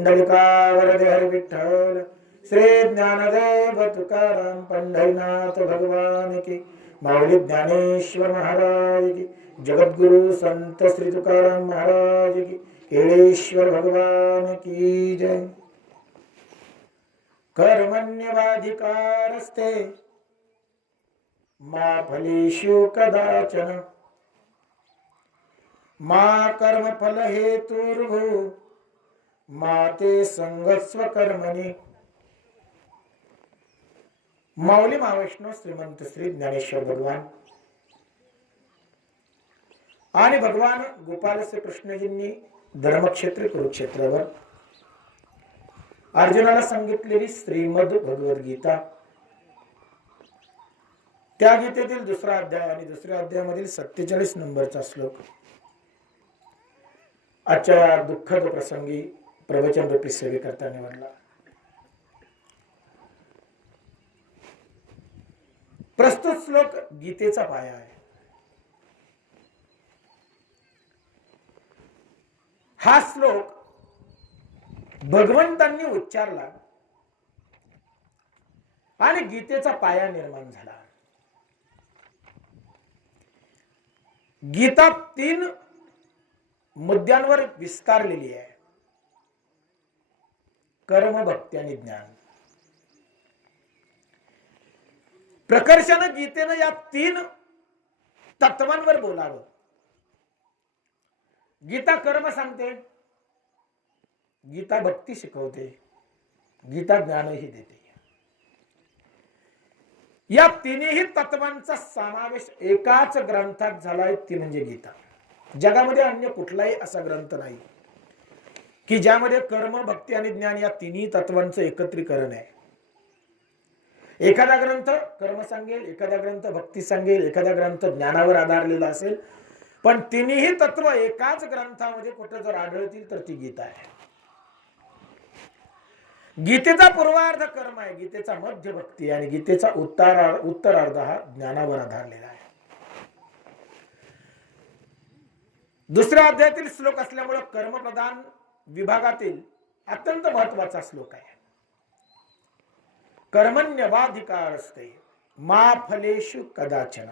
पुंडलिकावरदे हरि विठ्ठल श्री ज्ञानदेव तुकाराम पंढरीनाथ भगवान की, माऊली ज्ञानेश्वर महाराज की, जगद्गुरु संत श्री तुकाराम महाराज की, केळेश्वर भगवान की जय। कर्मण्यवाधिकारस्ते मा फलेषु कदाचन, मा कर्मफल हेतुर्भू मा ते संगस्व कर्मणी। माऊली महावैष्णव श्रीमंत श्री ज्ञानेश्वर भगवान आणि भगवान गोपाल श्री कृष्णजींनी धर्मक्षेत्र कुरुक्षेत्रावर अर्जुनाला सांगितलेली श्रीमद भगवद्गीता, त्या गीतेतील दुसरा अध्याय आणि दुसऱ्या अध्यायामधील 47 नंबरचा श्लोक आजच्या दुःखद प्रसंगी प्रवचन रूपी सेवेकरता निवडला। प्रस्तुत श्लोक गीतेचा पाया आहे। हा श्लोक भगवंतांनी उच्चारला आणि गीतेचा पाया निर्माण झाला। गीता 3 मुद्द्यांवर विस्तारलेली आहे। कर्म, भक्ती आणि ज्ञान। प्रकर्षाने गीतेने या 3 तत्वांवर बोलावं। गीता कर्म सांगते, गीता भक्ती शिकवते, गीता ज्ञानही देते। या तिन्ही तत्वांचा समावेश एकाच ग्रंथात झालाय, ती म्हणजे गीता। जगामध्ये अन्य कुठलाही असा ग्रंथ नाही की ज्यामध्ये कर्म, भक्ती आणि ज्ञान या तिन्ही तत्वांचं एकत्रीकरण आहे। एखादा ग्रंथ कर्म सांगेल, एखादा ग्रंथ भक्ती सांगेल, एखादा ग्रंथ ज्ञानावर आधारलेला असेल, पण तिन्ही तत्व एकाच ग्रंथामध्ये कुठे जर आढळतील तर ती गीता आहे। गीतेचा पूर्वार्ध कर्म आहे, गीतेचा मध्य भक्ती आणि गीतेचा उत्तरार्ध हा ज्ञानावर आधारलेला आहे। दुसऱ्या अध्यायातील श्लोक असल्यामुळे कर्मप्रधान विभागातील अत्यंत महत्वाचा श्लोक आहे। कर्मण्यवाधिकारस्ते मा फलेषु कदाचन।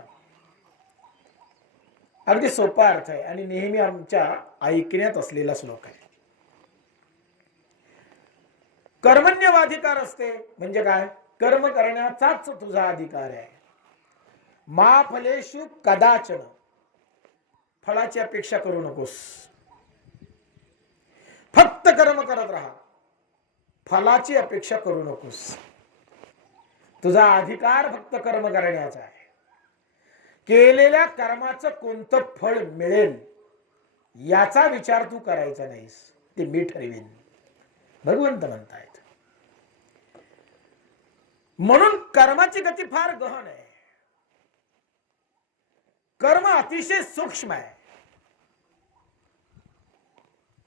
अगदी सोपा अर्थ आहे आणि नेहमी आमच्या ऐकण्यात असलेला श्लोक आहे। कर्मण्यवाधिकार असते म्हणजे काय? कर्म करण्याचाच तुझा अधिकार आहे। मा फलेषु कदाचन, फळाची अपेक्षा करू नकोस, फक्त कर्म करत राहा, फलाची अपेक्षा करू नकोस। तुझा अधिकार फक्त कर्म करण्याचा आहे। केलेल्या कर्माचं कोणतं फळ मिळेल याचा विचार तू करायचा नाहीस, ते मी ठरवेन, भगवंत म्हणतायत। म्हणून कर्माची गती फार गहन आहे। कर्म अतिशय सूक्ष्म आहे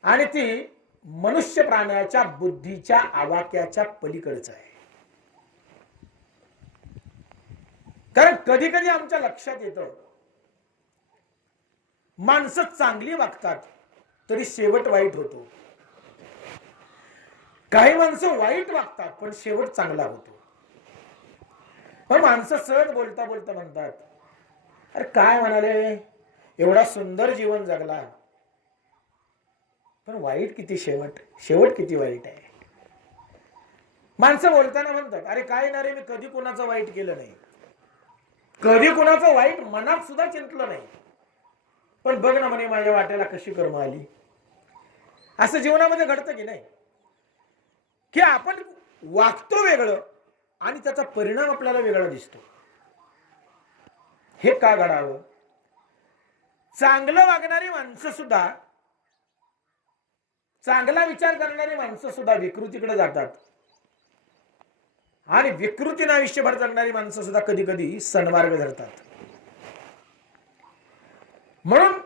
आणि ती मनुष्य प्राण्याच्या बुद्धीच्या आवाक्याच्या पलीकडचं आहे। कारण कधी कधी आमच्या लक्षात येतं माणसं चांगली वागतात तरी शेवट वाईट होतो, काही माणसं वाईट वागतात पण शेवट चांगला होतो। पण माणसं सहज बोलता बोलता म्हणतात, अरे काय म्हणाले, एवढा सुंदर जीवन जगला पण वाईट किती शेवट, शेवट किती वाईट आहे। माणसं बोलताना म्हणतात, अरे काय ना रे, मी कधी कोणाचं वाईट केलं नाही, कधी कोणाचं वाईट मनात सुद्धा चिंतलं नाही, पण बघ ना म्हणे माझ्या वाट्याला कशी कर्म आली। असं जीवनामध्ये घडतं की नाही, की आपण वागतो वेगळं आणि त्याचा परिणाम आपल्याला वेगळा दिसतो। हे का घडावं? चांगलं वागणारी माणसं सुद्धा, चांगला विचार करणारी माणसं सुद्धा विकृतीकडे जातात आणि विकृतीने आयुष्यभर जगणारी माणसं सुद्धा कधी कधी सन्मार्ग धरतात। म्हणून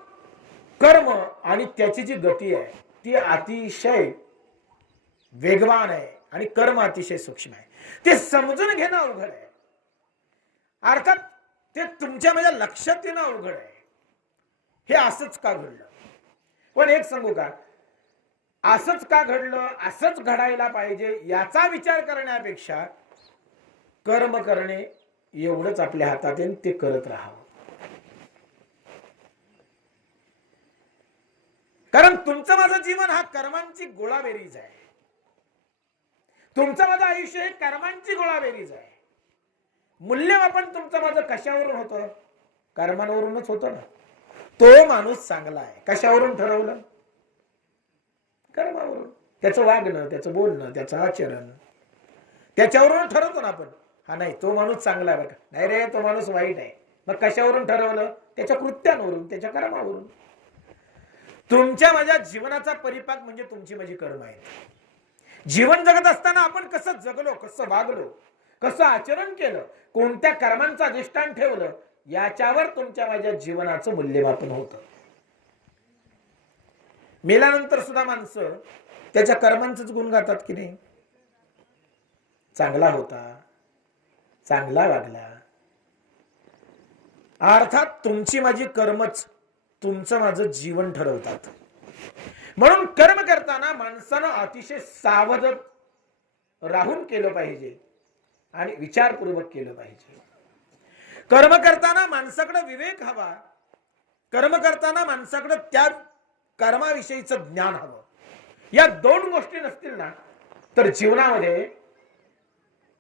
कर्म आणि त्याची जी गती आहे ती अतिशय वेगवान आहे आणि कर्म अतिशय सूक्ष्म आहे। ते समजून घेणं अवघड आहे, अर्थात ते तुमच्या माझ्या लक्षात येणं अवघड आहे। हे असंच का घडलं? पण एक सांगू का, असंच का घडलं, असंच घडायला पाहिजे याचा विचार करण्यापेक्षा कर्म करणे एवढंच आपल्या हातात आहे, ते करत राहावं. कारण तुमचं माझं जीवन हा कर्मांची गोळाबेरीज आहे. तुमचं माझं आयुष्य हे कर्मांची गोळाबेरीज आहे. मूल्यमापन तुमचं माझं कशावरून होतं? कर्मांवरूनच होतं ना. तो माणूस चांगला आहे कशावरून ठरवलं? कर्मावरून. त्याचं वागणं, त्याचं बोलणं, त्याचं आचरण, त्याच्यावरून ठरवतो ना आपण. हा नाही तो माणूस चांगला आहे बघा, नाही रे तो माणूस वाईट आहे. मग कशावरून ठरवलं? त्याच्या कृत्यांवरून, त्याच्या कर्मावरून. तुमच्या माझ्या जीवनाचा परिपाक म्हणजे तुमची माझी कर्म आहे. जीवन जगत असताना आपण कसं जगलो, कसं वागलो, कसं आचरण केलं, कोणत्या कर्मांचं अधिष्ठान ठेवलं, याच्यावर तुमच्या माझ्या जीवनाचं मूल्यमापन होतं. मेल्यानंतर सुद्धा माणसं त्याच्या कर्मांचंच गुण गातात की नाही? चांगला होता, चांगला वागला. अर्थात तुमची माझी कर्मच तुमचं माझं जीवन ठरवतात. म्हणून कर्म करताना माणसानं अतिशय सावध राहून केलं पाहिजे आणि विचारपूर्वक केलं पाहिजे. कर्म करताना माणसाकडे विवेक हवा. कर्म करताना माणसाकडे त्या कर्माविषयीचं ज्ञान हवं. या दोन गोष्टी नसतील ना तर जीवनामध्ये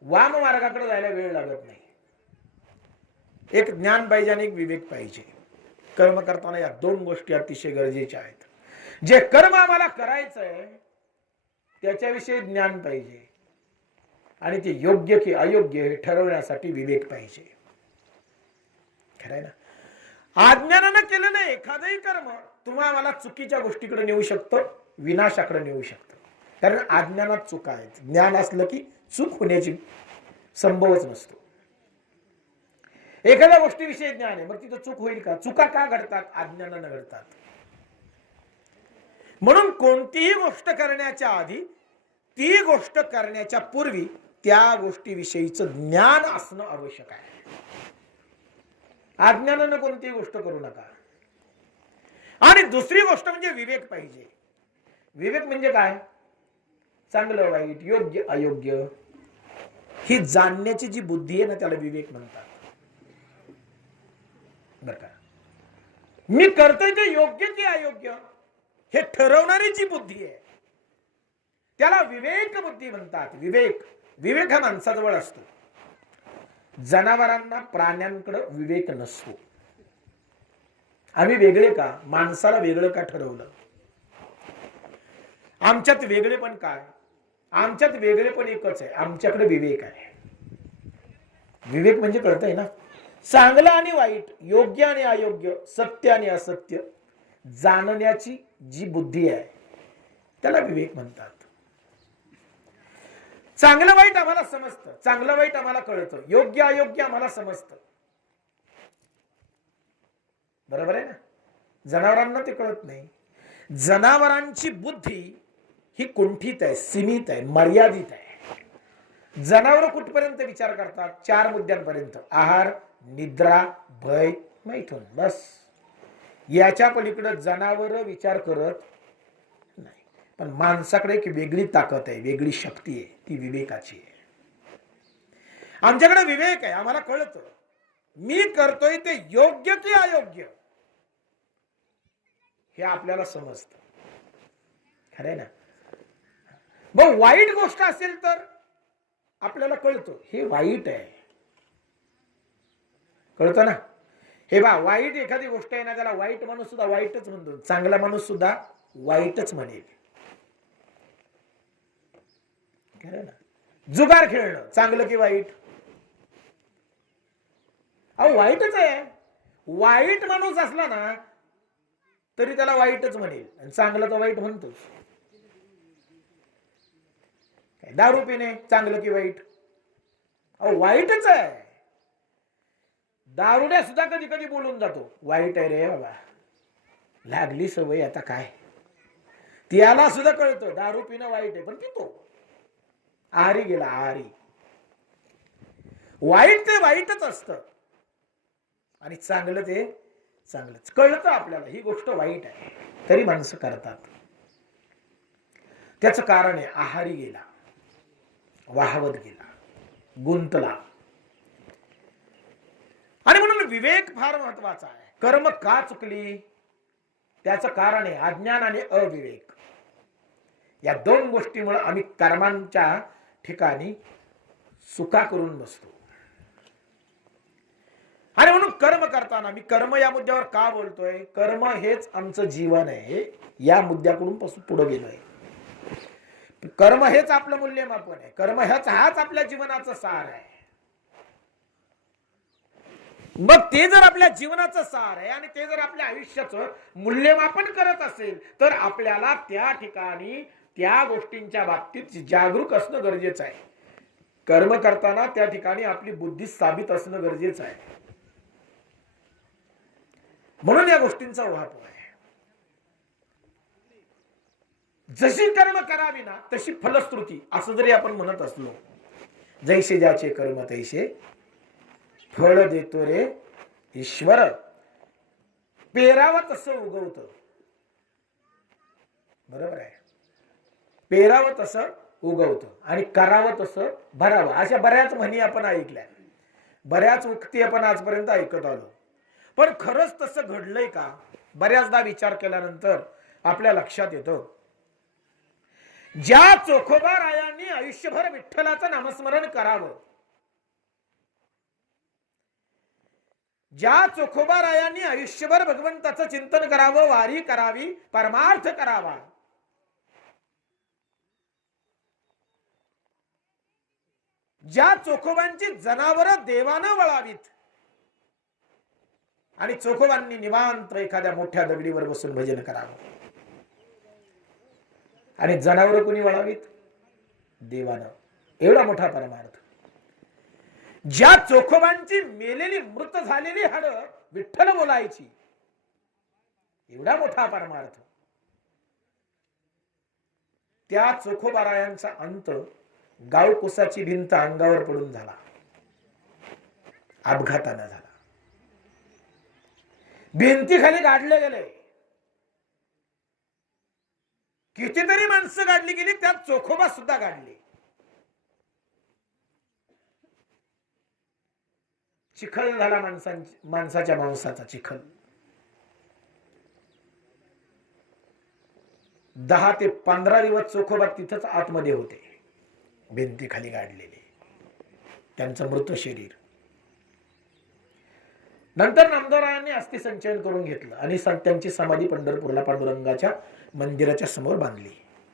वाम मार्गाकडे जायला वेळ लागत नाही. एक ज्ञान पाहिजे आणि एक विवेक पाहिजे. कर्म करताना या दोन गोष्टी अतिशय गरजेच्या आहेत. जे कर्म आम्हाला करायचंय त्याच्याविषयी ज्ञान पाहिजे आणि ते योग्य की अयोग्य हे ठरवण्यासाठी विवेक पाहिजे. खरंय ना? अज्ञानानं केलं नाही एखादंही कर्म तुम्हाला मला चुकीच्या गोष्टीकडे नेऊ शकतं, विनाशाकडे नेऊ शकतं. कारण अज्ञानात चुका आहेत. ज्ञान असलं की चूक होण्याची संभवच नसतो. एखाद्या गोष्टीविषयी ज्ञान आहे, मग तिथं चूक होईल का? चुका का घडतात? अज्ञानानं घडतात. म्हणून कोणतीही गोष्ट करण्याच्या आधी, ती गोष्ट करण्याच्या पूर्वी त्या गोष्टीविषयीचं ज्ञान असणं आवश्यक आहे. अज्ञानानं कोणतीही गोष्ट करू नका. आणि दुसरी गोष्ट म्हणजे विवेक पाहिजे. विवेक म्हणजे काय? चांगलं वाईट, योग्य अयोग्य ही जाणण्याची जी बुद्धी आहे ना त्याला विवेक म्हणतात. बरं का? मी करतोय ते योग्य की अयोग्य हे ठरवणारी जी बुद्धी आहे त्याला विवेक बुद्धी म्हणतात. विवेक विवेक हा माणसाजवळ असतो. जनावरांना, प्राण्यांकडे विवेक नसतो. आम्ही वेगळे का? माणसाला वेगळं का ठरवलं? आमच्यात वेगळेपण काय? आमच्यात वेगळेपण एकच आहे, आमच्याकडे विवेक आहे. विवेक म्हणजे कळतंय ना? चांगलं आणि वाईट, योग्य आणि अयोग्य, सत्य आणि असत्य जाणण्याची जी बुद्धी आहे त्याला विवेक म्हणतात. चांगलं वाईट आम्हाला समजतं, चांगलं वाईट आम्हाला कळतं, योग्य अयोग्य आम्हाला समजतं. बरोबर आहे ना? जनावरांना ते कळत नाही. जनावरांची बुद्धी ही कुंठित आहे, सीमित आहे, मर्यादित आहे. जनावर कुठपर्यंत विचार करतात? 4 मुद्द्यांपर्यंत: आहार, निद्रा, भय, मैथुन. बस. याच्या पलीकडे जनावर विचार करत नाही. पण माणसाकडे एक वेगळी ताकद आहे, वेगळी शक्ती आहे, ती विवेकाची आहे. आमच्याकडे विवेक आहे, आम्हाला कळतं मी करतोय ते योग्य की अयोग्य हे आपल्याला समजतं. खरंय ना? मग वाईट गोष्ट असेल तर आपल्याला कळतं हे वाईट आहे. कळतं ना? हे बा, वाईट एखादी गोष्ट आहे ना त्याला वाईट माणूस सुद्धा वाईटच म्हणतो, चांगला माणूस सुद्धा वाईटच म्हणेल. खरं ना? जुगार खेळणं चांगलं की वाईट? अहो वाईटच आहे. वाईट माणूस असला ना तरी त्याला वाईटच म्हणेल आणि चांगलं तर वाईट म्हणतोच. दारू पिणे चांगलं की वाईट? अहो वाईटच आहे. दारुड्या सुद्धा कधी कधी बोलून जातो वाईट आहे रे बाबा, लागली सवय आता काय. त्याला सुद्धा कळतं दारू पिणं वाईट आहे पण पितो. आहारी गेला, आहारी. वाईट ते वाईटच असतं आणि चांगलं ते चांगलंच. कळतं आपल्याला ही गोष्ट वाईट आहे तरी माणसं करतात. त्याचं कारण आहे आहारी गेला, वाहवत गेला, गुंतला. आणि म्हणून विवेक फार महत्वाचा आहे. कर्म का चुकली त्याचं कारण आहे अज्ञान आणि अविवेक. या दोन गोष्टीमुळे आम्ही कर्मांच्या ठिकाणी चुका करून बसतो. आणि म्हणून कर्म करताना, मी कर्म या मुद्द्यावर का बोलतोय, कर्म हेच आमचं जीवन आहे या मुद्द्याकडून पासून पुढे गेलोय. कर्म हेच आपलं मूल्यमापन आहे. कर्म हाच आपल्या जीवनाचा सार आहे. मग ते जर आपल्या जीवनाचं सार आहे आणि ते जर आपल्या आयुष्याचं मूल्यमापन करत असेल तर आपल्याला त्या ठिकाणी त्या गोष्टींच्या बाबतीत जागरूक असणं गरजेचं आहे. कर्म करताना त्या ठिकाणी आपली बुद्धी साबित असणं गरजेचं आहे. म्हणून या गोष्टींचा उहापोह आहे. जशी कर्म करावी ना तशी फलश्रुती, असं जरी आपण म्हणत असलो, जैसे ज्याचे कर्म तैसे फळ देतो रे ईश्वर. पेरावं तसं उगवत. बरोबर आहे. पेरावं तसं उगवतं आणि करावं तसं भरावं. अशा बऱ्याच म्हणी आपण ऐकल्या, बऱ्याच उक्ती आपण आजपर्यंत ऐकत आलो. पण खरंच तसं घडलंय का? बऱ्याचदा विचार केल्यानंतर आपल्या लक्षात येतं, ज्या चोखोबा रायांनी आयुष्यभर विठ्ठलाचं नामस्मरण करावं, ज्या चोखोबा रायांनी आयुष्यभर भगवंताचं चिंतन करावं, वारी करावी, परमार्थ करावा, ज्या चोखोबांची जनावरं देवानं वळावीत आणि चोखोबांनी निवांत एखाद्या मोठ्या दगडीवर बसून भजन करावं आणि जनावरं कोणी वळावीत? देवानं. एवढा मोठा परमार्थ. ज्या चोखोबांची मेलेली मृत झालेली हाडं विठ्ठल बोलायची, एवढा मोठा परमार्थ. त्या चोखोबारायांचा अंत गावकुसाची भिंत अंगावर पडून झाला, अपघाताने झाला. भिंतीखाली गाडले गेले. कितीतरी माणसं गाडली गेली, त्यात चोखोबा सुद्धा गाडले. चिखल झाला माणसाच्या मांसाचा चिखल. 10 ते 15 दिवस चोखोबा तिथंच आतमध्ये होते, भिंतीखाली गाडलेले, त्यांचं मृत शरीर. नंतर नामदेवरायांनी अस्थि संचयन करून घेतलं आणि त्यांची समाधी पंढरपूरला पांडुरंगाच्या मंदिराच्या समोर बांधली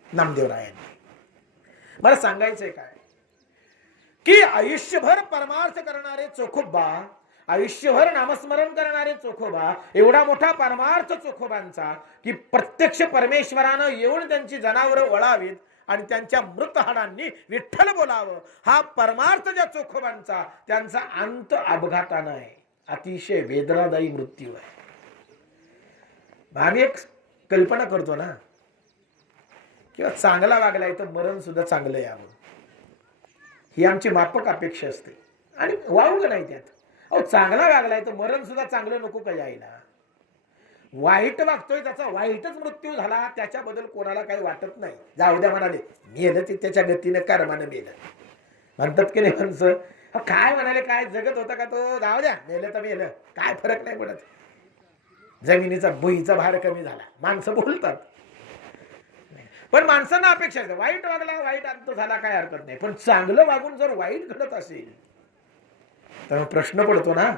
नामदेवरायांनी. मला सांगायचंय काय की आयुष्यभर परमार्थ करणारे चोखोबा, आयुष्यभर नामस्मरण करणारे चोखोबा, एवढा मोठा परमार्थ चोखोबांचा की प्रत्यक्ष परमेश्वरानं येऊन त्यांची जनावरं वळावीत आणि त्यांच्या मृत हाडांनी विठ्ठल बोलावं, हा परमार्थ ज्या चोखोबांचा, त्यांचा अंत अपघातानं आहे. अतिशय वेदनादायी मृत्यू आहे. आम्ही एक कल्पना करतो ना, किंवा चांगला वागलाय तर मरण सुद्धा चांगलं यावं, ही आमची माफक अपेक्षा असते. आणि वावग नाही त्यात. अहो, चांगला वागलाय तर मरण सुद्धा चांगलं नको का यायला? वाईट वागतोय, त्याचा वाईटच मृत्यू झाला, त्याच्याबद्दल कोणाला काही वाटत नाही. जाऊ द्या म्हणाले, मेलं ते त्याच्या गतीनं कर्मानं मेलं म्हणतात की नाही माणसं. काय म्हणाले, काय जगत होता का तो? जाऊ द्या, मेलं तर मेलं, काय फरक नाही पडत. जमिनीचा भुईचा भार कमी झाला, माणसं बोलतात. पण माणसांना अपेक्षा आहे, वाईट वागला वाईट अंत झाला, काय हरकत नाही. पण चांगलं वागून जर वाईट घडत असेल तर प्रश्न पडतो ना,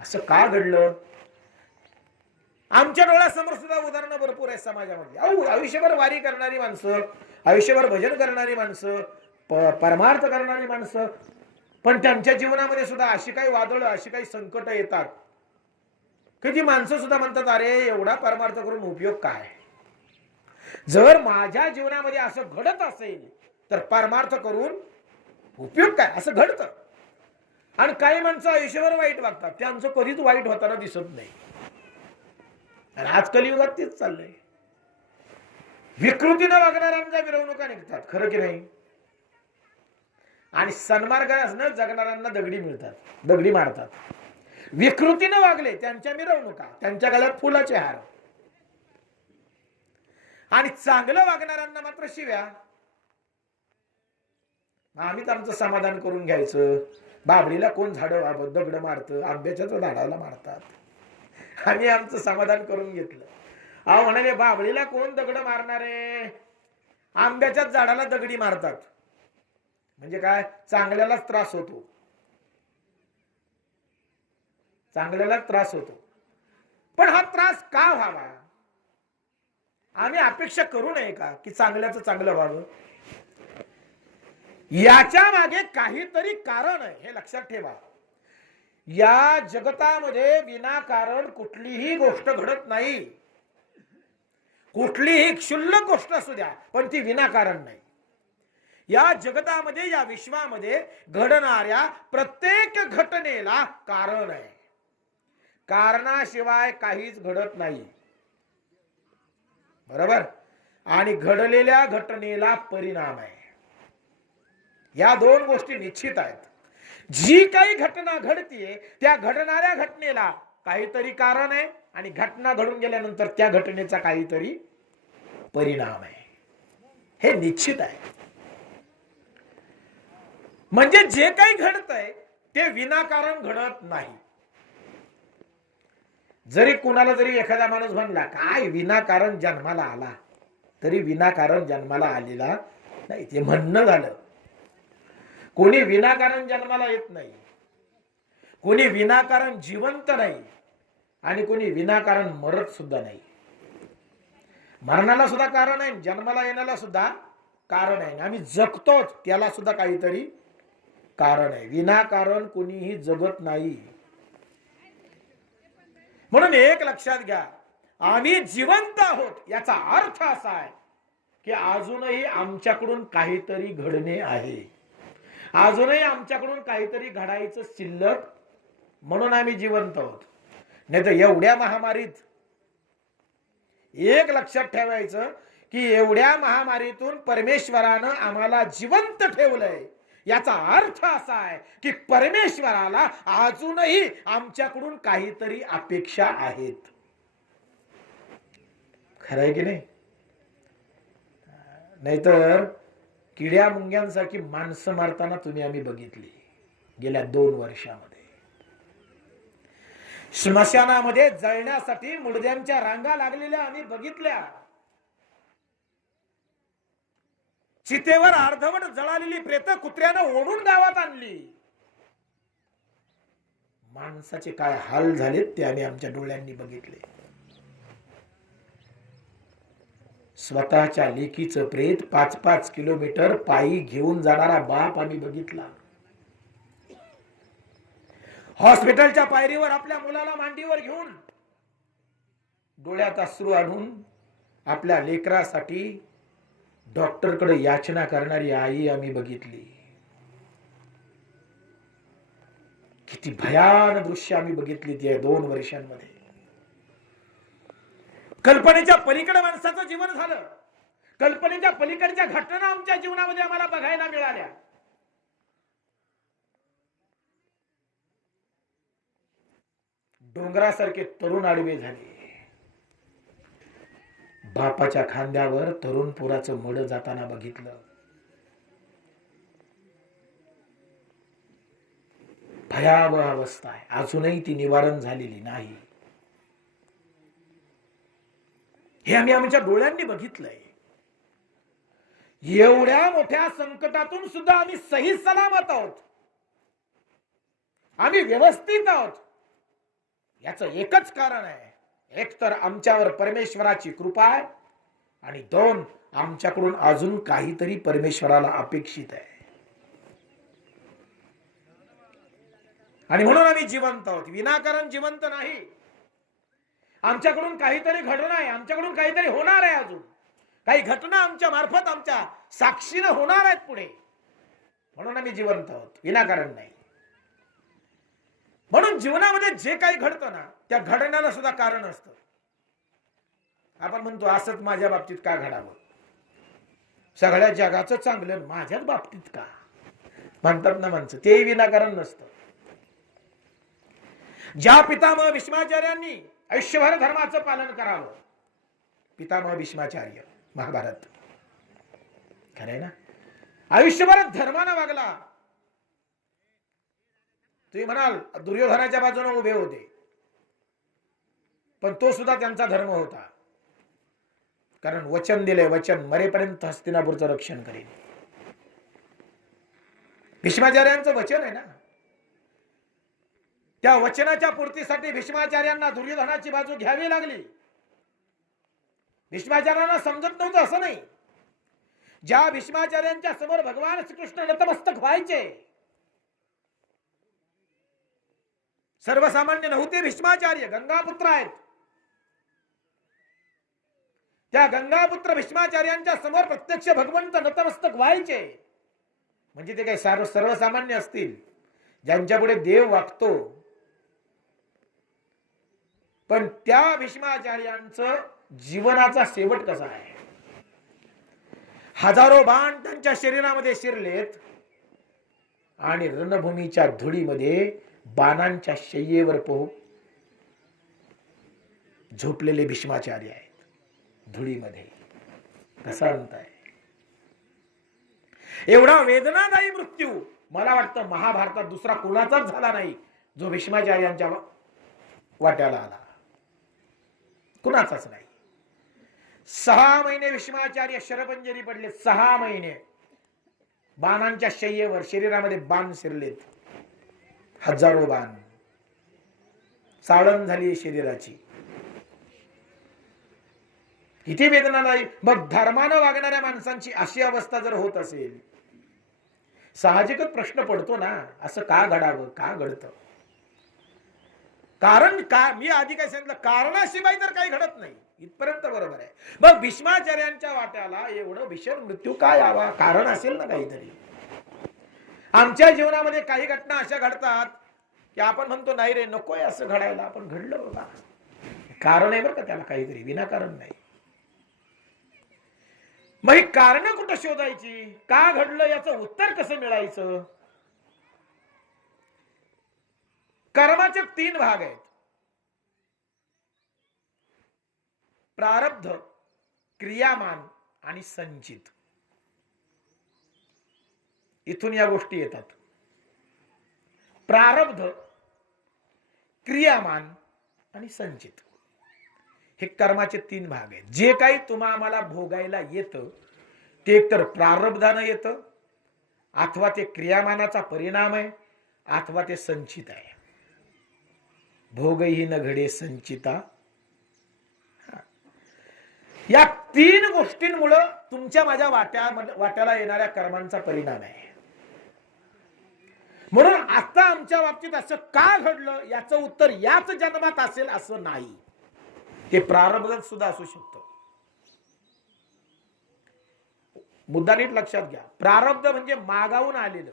असं का घडलं? आमच्या डोळ्यासमोर सुद्धा उदाहरणं भरपूर आहेत समाजामध्ये. अहो, आयुष्यभर वारी करणारी माणसं, आयुष्यभर भजन करणारी माणसं, परमार्थ करणारी माणसं, पण त्यांच्या जीवनामध्ये सुद्धा अशी काही वादळ, अशी काही संकट येतात की ती माणसं सुद्धा म्हणतात, अरे एवढा परमार्थ करून उपयोग काय? जर माझ्या जीवनामध्ये असं घडत असेल तर परमार्थ करून उपयोग काय? असं घडतं. आणि काही माणसं आयुष्यभर वाईट वागतात, त्यांचं कधीच वाईट होताना दिसत नाही. आणि आज कलियुगात तेच चाललंय. विकृतीनं वागणाऱ्यांच्या मिरवणुका निघतात, खरं की नाही? आणि सन्मार्गाने जगणाऱ्यांना दगडी मारतात. विकृतीनं वागले त्यांच्या मिरवणुका, त्यांच्या गळ्यात फुलाचे हार. आणि चांगलं वागणाऱ्यांना मात्र शिव्या. आम्हीच आमचं समाधान करून घ्यायचं. बाबळीला कोण झाडं दगड मारतं, आंब्याच्या झाडाला मारतात. आम्ही आमचं समाधान करून घेतलं. अहो म्हणाले बाबळीला कोण दगड मारणारे, आंब्याच्याच झाडाला दगडी मारतात. म्हणजे काय, चांगल्यालाच त्रास होतो, चांगल्यालाच त्रास होतो. पण हा त्रास का व्हावा? आम्ही अपेक्षा करू नये का की चांगल्याचं चांगलं व्हावं? याच्या मागे काहीतरी कारण आहे, हे लक्षात ठेवा. या जगतामध्ये विनाकारण कुठलीही गोष्ट घडत नाही. कुठलीही क्षुल्लक गोष्ट असू द्या, पण ती विनाकारण नाही. या जगतामध्ये, या विश्वामध्ये घडणाऱ्या प्रत्येक घटनेला कारण आहे. कारणाशिवाय काहीच घडत नाही. बरोबर? आणि घडलेल्या घटनेला परिणाम आहे. या दोन गोष्टी निश्चित आहेत. जी काही घटना घडतीये त्या घडणाऱ्या घटनेला काहीतरी कारण आहे आणि घटना घडून गेल्यानंतर त्या घटनेचा काहीतरी परिणाम आहे. हे निश्चित आहे. म्हणजे जे काही घडतंय ते विनाकारण घडत नाही. जरी कुणाला जरी एखादा माणूस म्हणला काय विनाकारण जन्माला आला, तरी विनाकारण जन्माला आलेला नाही, ते म्हणणं झालं. कोणी विनाकारण जन्माला येत नाही, कोणी विनाकारण जिवंत नाही आणि कोणी विनाकारण मरत सुद्धा नाही. मरणाला सुद्धा कारण आहे, जन्माला येण्याला सुद्धा कारण आहे. आम्ही जगतोच त्याला सुद्धा काहीतरी कारण आहे. विनाकारण कोणीही जगत नाही. म्हणून एक लक्षात घ्या, आम्ही जिवंत आहोत याचा अर्थ असा आहे की अजूनही आमच्याकडून काहीतरी घडणे आहे, अजूनही आमच्याकडून काहीतरी घडायचं शिल्लक, म्हणून आम्ही जिवंत आहोत. नाही तर एवढ्या महामारीत एक लक्षात ठेवायचं की एवढ्या महामारीतून परमेश्वरानं आम्हाला जिवंत ठेवलंय, याचा अर्थ असा आहे की परमेश्वराला अजूनही आमच्याकडून काहीतरी अपेक्षा आहेत. खरं आहे की नाही? नाहीतर किड्या मुंग्यांसारखी माणसं मारताना तुम्ही आम्ही बघितली गेल्या 2 वर्षामध्ये. स्मशानामध्ये जळण्यासाठी मुडद्यांच्या रांगा लागलेल्या आम्ही बघितल्या. चितेवर अर्धवट जळालेली प्रेत कुत्र्यानं ओढून गावात आणली. माणसाचे काय हाल झालेत ते आम्ही आमच्या डोळ्यांनी बघितले. स्वतःच्या लेकीचं प्रेत 5-5 किलोमीटर पायी घेऊन जाणारा बाप आम्ही बघितला. हॉस्पिटलच्या पायरीवर आपल्या मुलाला मांडीवर घेऊन डोळ्यात अश्रू आणून आपल्या लेकरासाठी डॉक्टरकडे याचना करणारी आई आम्ही बघितली. किती भयानक दृश्य आम्ही बघितली त्या 2 वर्षांमध्ये. कल्पनेच्या पलीकडे माणसाचं जीवन झालं. कल्पनेच्या पलीकडच्या घटना आमच्या जीवनामध्ये आम्हाला बघायला मिळाल्या. डोंगरासारखे तरुण आडवे झाले. बापाच्या खांद्यावर तरुण पुराचं मड जाताना बघितलं. भयावह अवस्था आहे. अजूनही ती निवारण झालेली नाही. हे आम्ही आमच्या डोळ्यांनी बघितलंय. एवढ्या मोठ्या संकटातून सुद्धा आम्ही सही सलामत आहोत, आम्ही व्यवस्थित आहोत. याचं एकच कारण आहे, एक तर आमच्यावर परमेश्वराची कृपा आहे आणि 2 आमच्याकडून अजून काहीतरी परमेश्वराला अपेक्षित आहे. आणि म्हणून आम्ही जिवंत आहोत, विनाकारण जिवंत नाही. आमच्याकडून काहीतरी घडणार आहे, आमच्याकडून काहीतरी होणार आहे. अजून काही घटना आमच्या मार्फत आमच्या साक्षीने होणार आहेत पुढे, म्हणून आम्ही जिवंत आहोत, विनाकारण नाही. म्हणून जीवनामध्ये जे काही घडतं ना त्या घडण्याला सुद्धा कारण असतं. आपण म्हणतो असंच माझ्या बाबतीत का घडावं, सगळ्या जगाचं चांगलं माझ्याच बाबतीत का म्हणतात ना माणसं, ते विनाकारण नसतं. ज्या पितामह भीष्माचार्यांनी आयुष्यभर धर्माचं पालन करावं, पितामह भीष्माचार्य महाभारत. खरंय ना. आयुष्यभर धर्मानं वागला. तुम्ही म्हणाल दुर्योधनाच्या बाजूने उभे होते, पण तो सुद्धा त्यांचा धर्म होता. कारण वचन दिले, वचन मरेपर्यंत हस्तिनापूरचं रक्षण करेल. भीष्माचार्यांचं वचन आहे ना. त्या वचनाच्या पूर्तीसाठी भीष्माचार्यांना दुर्योधनाची बाजू घ्यावी लागली. भीष्माचार्यांना समजत नव्हतं असं नाही. ज्या भीष्माचार्यांच्या समोर भगवान श्रीकृष्ण नतमस्तक व्हायचे, सर्वसामान्य नव्हते भीष्माचार्य, गंगापुत्र आहेत. त्या गंगापुत्र भीष्माचार्यांच्या समोर प्रत्यक्ष भगवंत नतमस्तक व्हायचे. म्हणजे ते काही सर्वसामान्य असतील, ज्यांच्यापुढे देव वागतो. पण त्या भीष्माचार्यांचं जीवनाचा शेवट कसा आहे. हजारो बाण त्यांच्या शरीरामध्ये शिरलेत आणि रणभूमीच्या धुळीमध्ये बाणांच्या शय्येवर झोपलेले भीष्माचार्य आहेत. धुळीमध्ये कसा अंत आहे. एवढा वेदनादायी मृत्यू मला वाटतं महाभारतात दुसरा कोणाचाच झाला नाही जो भीष्माचार्यांच्या वाट्याला आला. कुणाचाच नाही. 6 महिने भीष्माचार्य शरपंजरी पडले. 6 महिने बाणांच्या शय्येवर, शरीरामध्ये बाण शिरलेत, हजारो बाण. चाळण झाली शरीराची. किती वेदनादायी. मग धर्मानं वागणाऱ्या माणसांची अशी अवस्था जर होत असेल, साहजिकच प्रश्न पडतो ना, असं का घडावं, का घडतं. कारण का, मी आधी काय सांगितलं, कारणाशिवाय तर काही घडत नाही, इथपर्यंत बरोबर आहे. मग भीष्माचार्यांच्या वाट्याला एवढं भीषण मृत्यू काय यावा, कारण असेल ना काहीतरी. आमच्या जीवनामध्ये काही घटना अशा घडतात की आपण म्हणतो नाही रे, नकोय असं घडायला, आपण घडलं बाबा. कारण आहे बरं का त्याला काहीतरी, विनाकारण नाही. मग ही कारण कुठं शोधायची, का घडलं याचं उत्तर कसं मिळायचं. कर्माचे 3 भाग आहेत. प्रारब्ध, क्रियामान आणि संचित. इथून या गोष्टी येतात. प्रारब्ध, क्रियामान आणि संचित हे कर्माचे 3 भाग आहेत. जे काही तुम्हाला भोगायला येतं ते एकतर प्रारब्धानं येतं, अथवा ते क्रियामानाचा परिणाम आहे, अथवा ते संचित आहे. भोगही न घडे संचिता. या 3 गोष्टींमुळे तुमच्या माझ्या वाट्याला येणाऱ्या कर्मांचा परिणाम आहे. म्हणून आता आमच्या बाबतीत असं का घडलं याचं उत्तर याच जन्मात असेल असं नाही. ते प्रारब्धात सुद्धा असू शकतं. मुद्दा नीट लक्षात घ्या. प्रारब्ध म्हणजे मागावून आलेलं,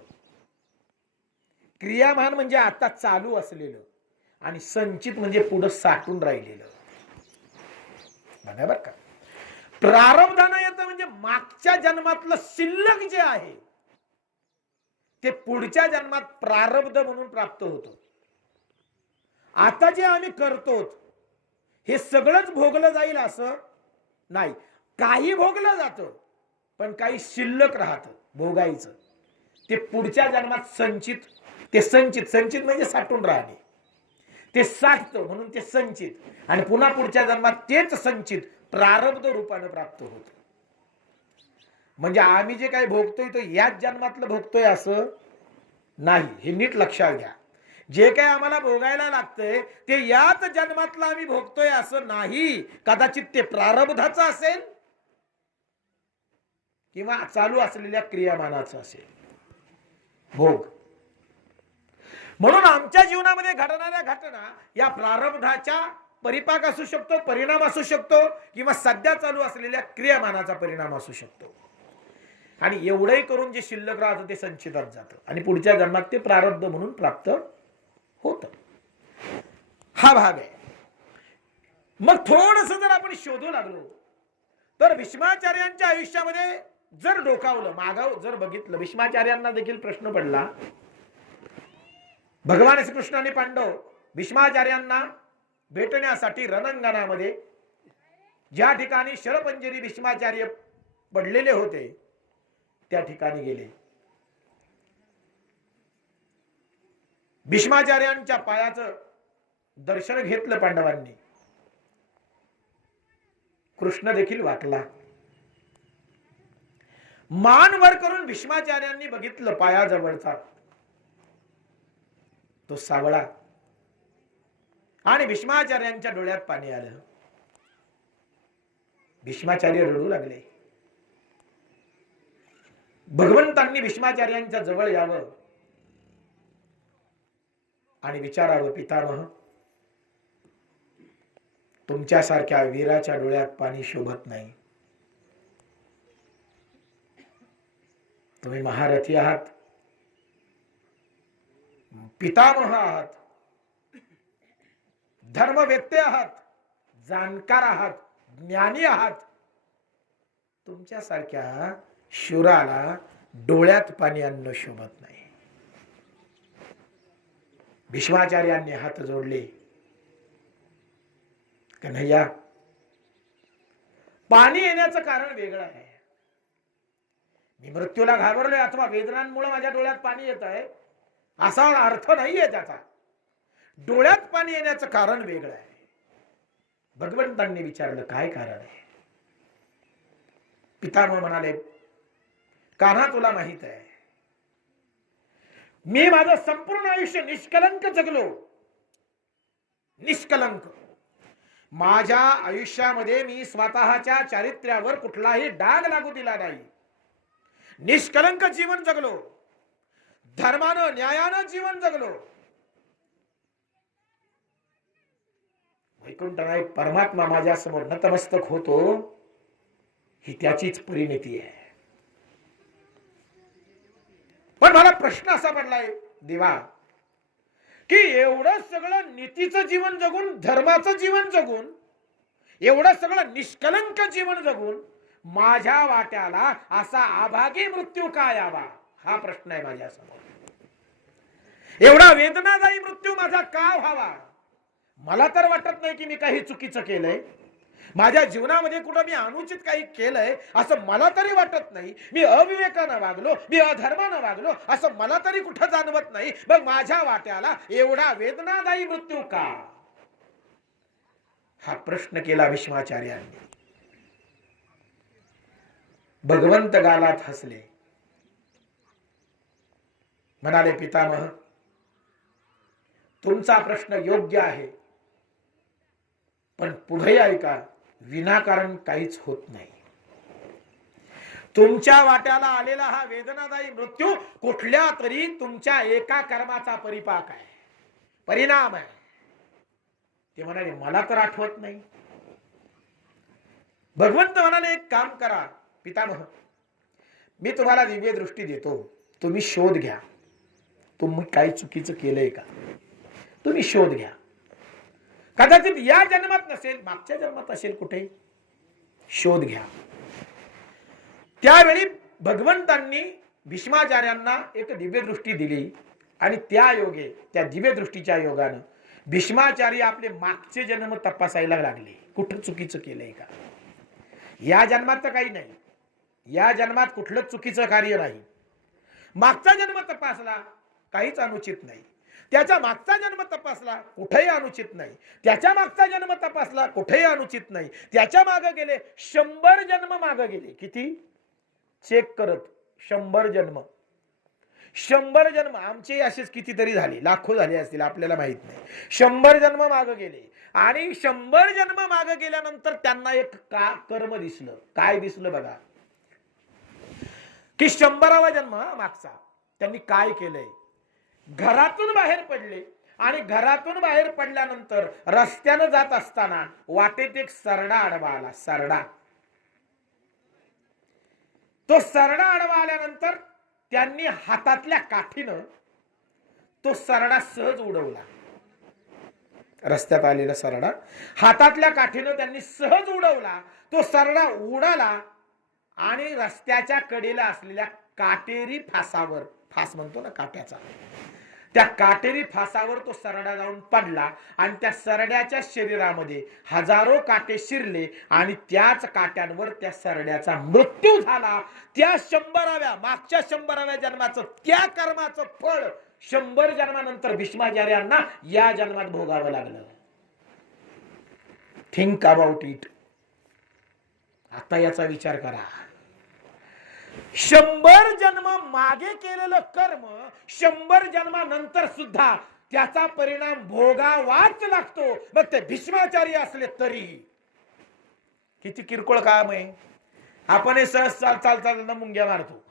क्रियामान म्हणजे आता चालू असलेलं, आणि संचित म्हणजे पुढे साठून राहिलेलं. बरोबर का. प्रारब्धानं येतं म्हणजे मागच्या जन्मातलं शिल्लक जे आहे ते पुढच्या जन्मात प्रारब्ध म्हणून प्राप्त होतं. आता जे आम्ही करतो हे सगळंच भोगलं जाईल असं नाही. काही भोगलं जातं पण काही शिल्लक राहतं भोगायचं. ते पुढच्या जन्मात संचित, ते संचित म्हणजे साठून राहणे. ते साठतं म्हणून ते संचित, आणि पुन्हा पुढच्या जन्मात तेच संचित प्रारब्ध रूपाने प्राप्त होतं. म्हणजे आम्ही जे काही भोगतोय तो याच जन्मातलं भोगतोय असं नाही. हे नीट लक्षात घ्या. जे काही आम्हाला भोगायला लागतंय ते याच जन्मातलं आम्ही भोगतोय असं नाही. कदाचित ते प्रारब्धाचं असेल किंवा चालू असलेल्या क्रियामानाचं असेल भोग. म्हणून आमच्या जीवनामध्ये घडणाऱ्या घटना या प्रारब्धाच्या परिपाक असू शकतो, परिणाम असू शकतो, किंवा सध्या चालू असलेल्या क्रियामानाचा परिणाम असू शकतो. आणि एवढंही करून जे शिल्लक राहतं ते संचितात जातं आणि पुढच्या जन्मात ते प्रारब्ध म्हणून प्राप्त होतं. हा भाग आहे. मग थोडस जर आपण शोधू लागलो तर भीष्माचार्यांच्या आयुष्यामध्ये जर डोकावलं, मागाव जर बघितलं, भीष्माचार्यांना देखील प्रश्न पडला. भगवान श्रीकृष्ण आणि पांडव भीष्माचार्यांना भेटण्यासाठी रणांगणामध्ये ज्या ठिकाणी शरपंजरी भीष्माचार्य पडलेले होते त्या ठिकाणी गेले. भीष्माचार्यांच्या पायाचं दर्शन घेतलं पांडवांनी. कृष्ण देखील वाकला. मान वर करून भीष्माचार्यांनी बघितलं पायाजवळचा तो सावळा, आणि भीष्माचार्यांच्या डोळ्यात पाणी आलं. भीष्माचार्य रडू लागले. भगवंतांनी भीष्माचार्यांच्या जवळ यावं आणि विचारावं, पितामह, तुमच्यासारख्या वीराच्या डोळ्यात पाणी शोभत नाही. तुम्ही महारथी आहात, पितामह आहात, धर्मवेत्ते आहात, जाणकार आहात, ज्ञानी आहात. तुमच्यासारख्या शूराला डोळ्यात पाणी आणणं शोभत नाही. भीष्माचार्यांनी हात जोडले. कन्हैया, पाणी येण्याचं कारण वेगळं आहे. मी मृत्यूला घाबरलोय अथवा वेदनांमुळे माझ्या डोळ्यात पाणी येत आहे असा अर्थ नाहीये त्याचा. डोळ्यात पाणी येण्याचं कारण वेगळं आहे. भगवंतांनी विचारलं, काय कारण आहे? पितामह म्हणाले, कान्हा, तुला माहित आहे मी माझं संपूर्ण आयुष्य निष्कलंक जगलो. निष्कलंक. माझ्या आयुष्यामध्ये मी स्वतःच्या चारित्र्यावर कुठलाही डाग लागू दिला नाही. निष्कलंक जीवन जगलो. धर्मानं न्यायानं जीवन जगलो. वैकुंठनायक परमात्मा माझ्या समोर नतमस्तक होतो, ही त्याचीच परिणती आहे. पण मला प्रश्न असा पडलाय देवा, की एवढं सगळं नीतीचं जीवन जगून, धर्माचं जीवन जगून, एवढं सगळं निष्कलंक जीवन जगून माझ्या वाट्याला असा अभागी मृत्यू का यावा, हा प्रश्न आहे माझ्या समोर. एवढा वेदनादायी मृत्यू माझा का व्हावा? मला तर वाटत नाही की मी काही चुकीचं केलंय. माझ्या जीवनामध्ये कुठं मी अनुचित काही केलंय असं मला तरी वाटत नाही. मी अविवेकानं वागलो, मी अधर्मानं वागलो असं मला तरी कुठं जाणवत नाही. मग माझ्या वाट्याला एवढा वेदनादायी मृत्यू का? हा प्रश्न केला भीष्माचार्यांनी. भगवंत गालात हसले. म्हणाले, पितामह, तुमचा प्रश्न योग्य आहे, पण पुढे ऐका, विनाकारण काहीच होत नाही. तुमच्या वाट्याला आलेला हा वेदनादायी मृत्यू कुठल्या तरी तुमच्या एका कर्माचा परिपाक आहे, परिणाम आहे. ते म्हणाले, मला तर आठवत नाही. भगवंत म्हणाले, एक काम करा पितामह, मी तुम्हाला दिव्य दृष्टी देतो, तुम्ही शोध घ्या. तुम्ही काही चुकीचं केलंय का तुम्ही शोध घ्या. कदाचित या जन्मात नसेल, मागच्या जन्मात असेल, कुठे शोध घ्या. त्यावेळी भगवंतांनी भीष्माचार्यांना एक दिव्य दृष्टी दिली आणि त्या योगे, त्या दिव्य दृष्टीच्या योगानं भीष्माचार्य आपले मागचे जन्म तपासायला लागले. कुठं चुकीचं केलंय का? या जन्मात तर काही नाही, या जन्मात कुठलं चुकीचं कार्य नाही. मागचा जन्म तपासला, काहीच अनुचित नाही. त्याचा मागचा जन्म तपासला, कुठेही अनुचित नाही. त्याच्या मागचा जन्म तपासला, कुठेही अनुचित नाही. त्याच्या मागे गेले 100 जन्म मागे गेले. किती चेक करत? 100 जन्म. 100 जन्म. आमचे असेच कितीतरी झाले, लाखो झाले असतील, आपल्याला माहित नाही. 100 जन्म मागे गेले आणि 100 जन्म मागे गेल्यानंतर त्यांना एक कर्म दिसलं. काय दिसलं बघा, की 100वा जन्म मागचा त्यांनी काय केलंय. घरातून बाहेर पडले आणि घरातून बाहेर पडल्यानंतर रस्त्यानं जात असताना वाटेत एक सरडा आडवा आला. सरडा. तो सरडा आडवा आल्यानंतर त्यांनी हातातल्या काठीनं तो सरडा सहज उडवला. रस्त्यात आलेला सरडा हातातल्या काठीनं त्यांनी सहज उडवला. तो सरडा उडाला आणि रस्त्याच्या कडेला असलेल्या काटेरी फासावर, फास म्हणतो ना काट्याचा, त्या काटेरी फासावर तो सरडा जाऊन पडला आणि त्या सरड्याच्या शरीरामध्ये हजारो काटे शिरले आणि त्याच काट्यांवर त्या सरड्याचा मृत्यू झाला. त्या 100व्या मागच्या 100व्या जन्माचं त्या कर्माचं फळ 100 जन्मानंतर भीष्माचार्यांना या जन्मात भोगावं लागलं. Think about it. आता याचा विचार करा. 100 जन्म मागे केलेलं कर्म 100 जन्मानंतर सुद्धा त्याचा परिणाम भोगावाच लागतो. मग ते भीष्माचार्य असले तरी. किती किरकोळ काम आहे. आपण सहज चालताना मुंग्या मारतो,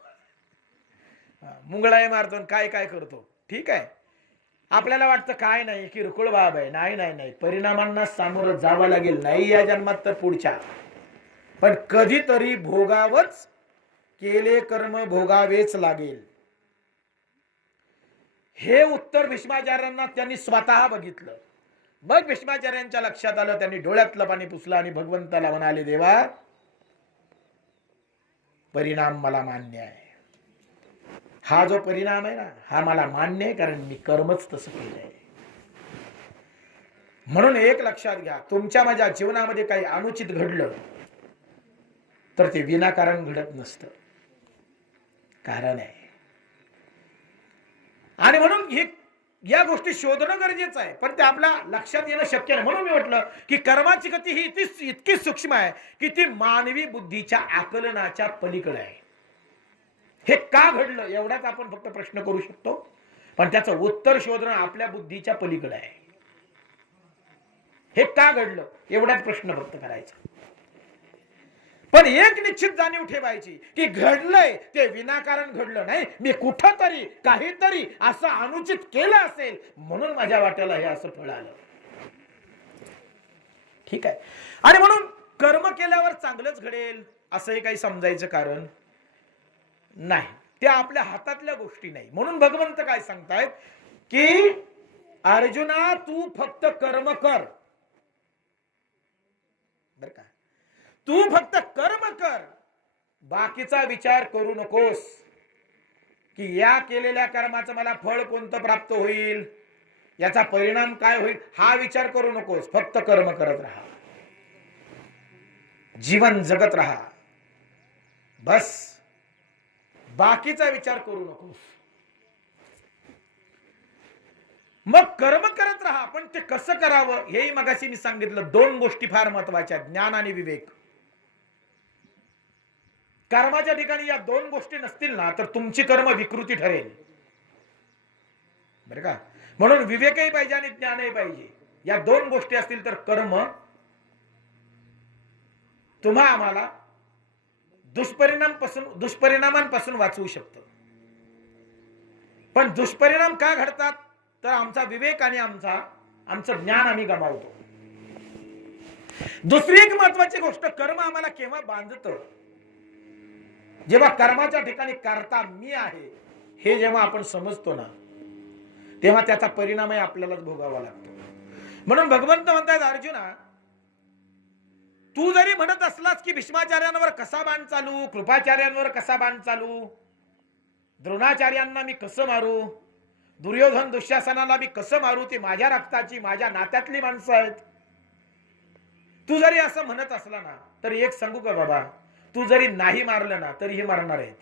मुंगळाही मारतो, काय काय करतो. ठीक आहे, आपल्याला वाटतं काय नाही, किरकोळ बाब आहे. नाही नाही नाही, परिणामांना सामोरं जावं लागेल. नाही या जन्मात तर पुढच्या, पण कधीतरी भोगावच. केले कर्म भोगावेच लागेल. हे उत्तर भीष्माचार्यांना त्यांनी स्वतः बघितलं. मग भीष्माचार्यांच्या लक्षात आलं. त्यांनी डोळ्यातलं पाणी पुसलं आणि भगवंताला म्हणाले, देवा परिणाम मला मान्य आहे. हा जो परिणाम आहे ना, हा मला मान्य आहे, कारण मी कर्मच तसं केलंय. म्हणून एक लक्षात घ्या, तुमच्या माझ्या जीवनामध्ये काही अनुचित घडलं तर ते विनाकारण घडत नसतं, कारण आहे. आणि म्हणून हे या गोष्टी शोधणं गरजेचं आहे, पण ते आपल्या लक्षात येणं शक्य नाही. म्हणून मी म्हटलं की कर्माची गती ही इतकी सूक्ष्म आहे की ती मानवी बुद्धीच्या आकलनाच्या पलीकडे आहे. हे का घडलं एवढाच आपण फक्त प्रश्न करू शकतो, पण त्याचं उत्तर शोधणं आपल्या बुद्धीच्या पलीकडे आहे. हे का घडलं एवढाच प्रश्न फक्त करायचा. पण एक निश्चित जाणीव ठेवायची की घडलंय ते विनाकारण घडलं नाही. मी कुठंतरी काहीतरी असं अनुचित केलं असेल म्हणून माझ्या वाट्याला हे असं फळ आलं. ठीक आहे. आणि म्हणून कर्म केल्यावर चांगलंच घडेल असंही काही समजायचं कारण नाही. त्या आपल्या हातातल्या गोष्टी नाही. म्हणून भगवंत काय सांगतायत की अर्जुना तू फक्त कर्म कर. बर का, तू फक्त कर्म कर, बाकीचा विचार करू नकोस की या केलेल्या कर्माचं मला फळ कोणतं प्राप्त होईल, याचा परिणाम काय होईल, हा विचार करू नकोस. फक्त कर्म करत राहा, जीवन जगत राहा, बस. बाकीचा विचार करू नकोस. मग कर्म करत राहा, पण ते कसं करावं हेही मगाशी मी सांगितलं. 2 गोष्टी फार महत्वाच्या, ज्ञान आणि विवेक. कर्माच्या ठिकाणी या 2 गोष्टी नसतील ना तर तुमची कर्म विकृती ठरेल. बरं का, म्हणून विवेकही पाहिजे आणि ज्ञानही पाहिजे. या 2 गोष्टी असतील तर कर्म तुम्हा आम्हाला दुष्परिणामांपासून वाचवू शकतं. पण दुष्परिणाम का घडतात तर आमचा विवेक आणि आमचं ज्ञान आम्ही गमावतो. दुसरी एक महत्वाची गोष्ट, कर्म आम्हाला केव्हा बांधतं, जेव्हा कर्माच्या ठिकाणी करता मी आहे हे जेव्हा आपण समजतो ना, तेव्हा त्याचा परिणामही आपल्यालाच भोगावा लागतो. म्हणून भगवंत म्हणतात, अर्जुना तू जरी म्हणत असलास की भीष्माचार्यांवर कसा बाण चालू, कृपाचार्यांवर कसा बाण चालू, द्रोणाचार्यांना मी कसं मारू, दुर्योधन दुःशासनाला मी कसं मारू, ते माझ्या रक्ताची माझ्या नात्यातली माणसं आहेत. तू जरी असं म्हणत असला ना तर एक सांगू का बाबा, तू जरी नाही मारलं ना तरी हे मारणार आहेत.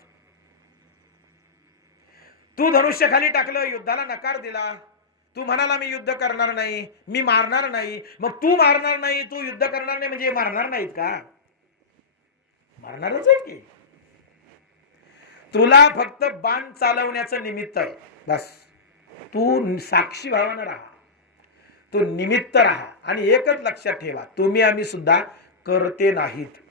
तू धनुष्य खाली टाकलं, युद्धाला नकार दिला, तू म्हणाला मी युद्ध करणार नाही, मी मारणार नाही. मग तू मारणार नाही, तू युद्ध करणार नाही म्हणजे मारणार नाहीत का? मारणारच आहेत की. तुला फक्त बाण चालवण्याचं निमित्त आहे, बस. तू साक्षी भावानं राहा, तू निमित्त राहा. आणि एकच लक्षात ठेवा, तुम्ही आम्ही सुद्धा करते नाहीत.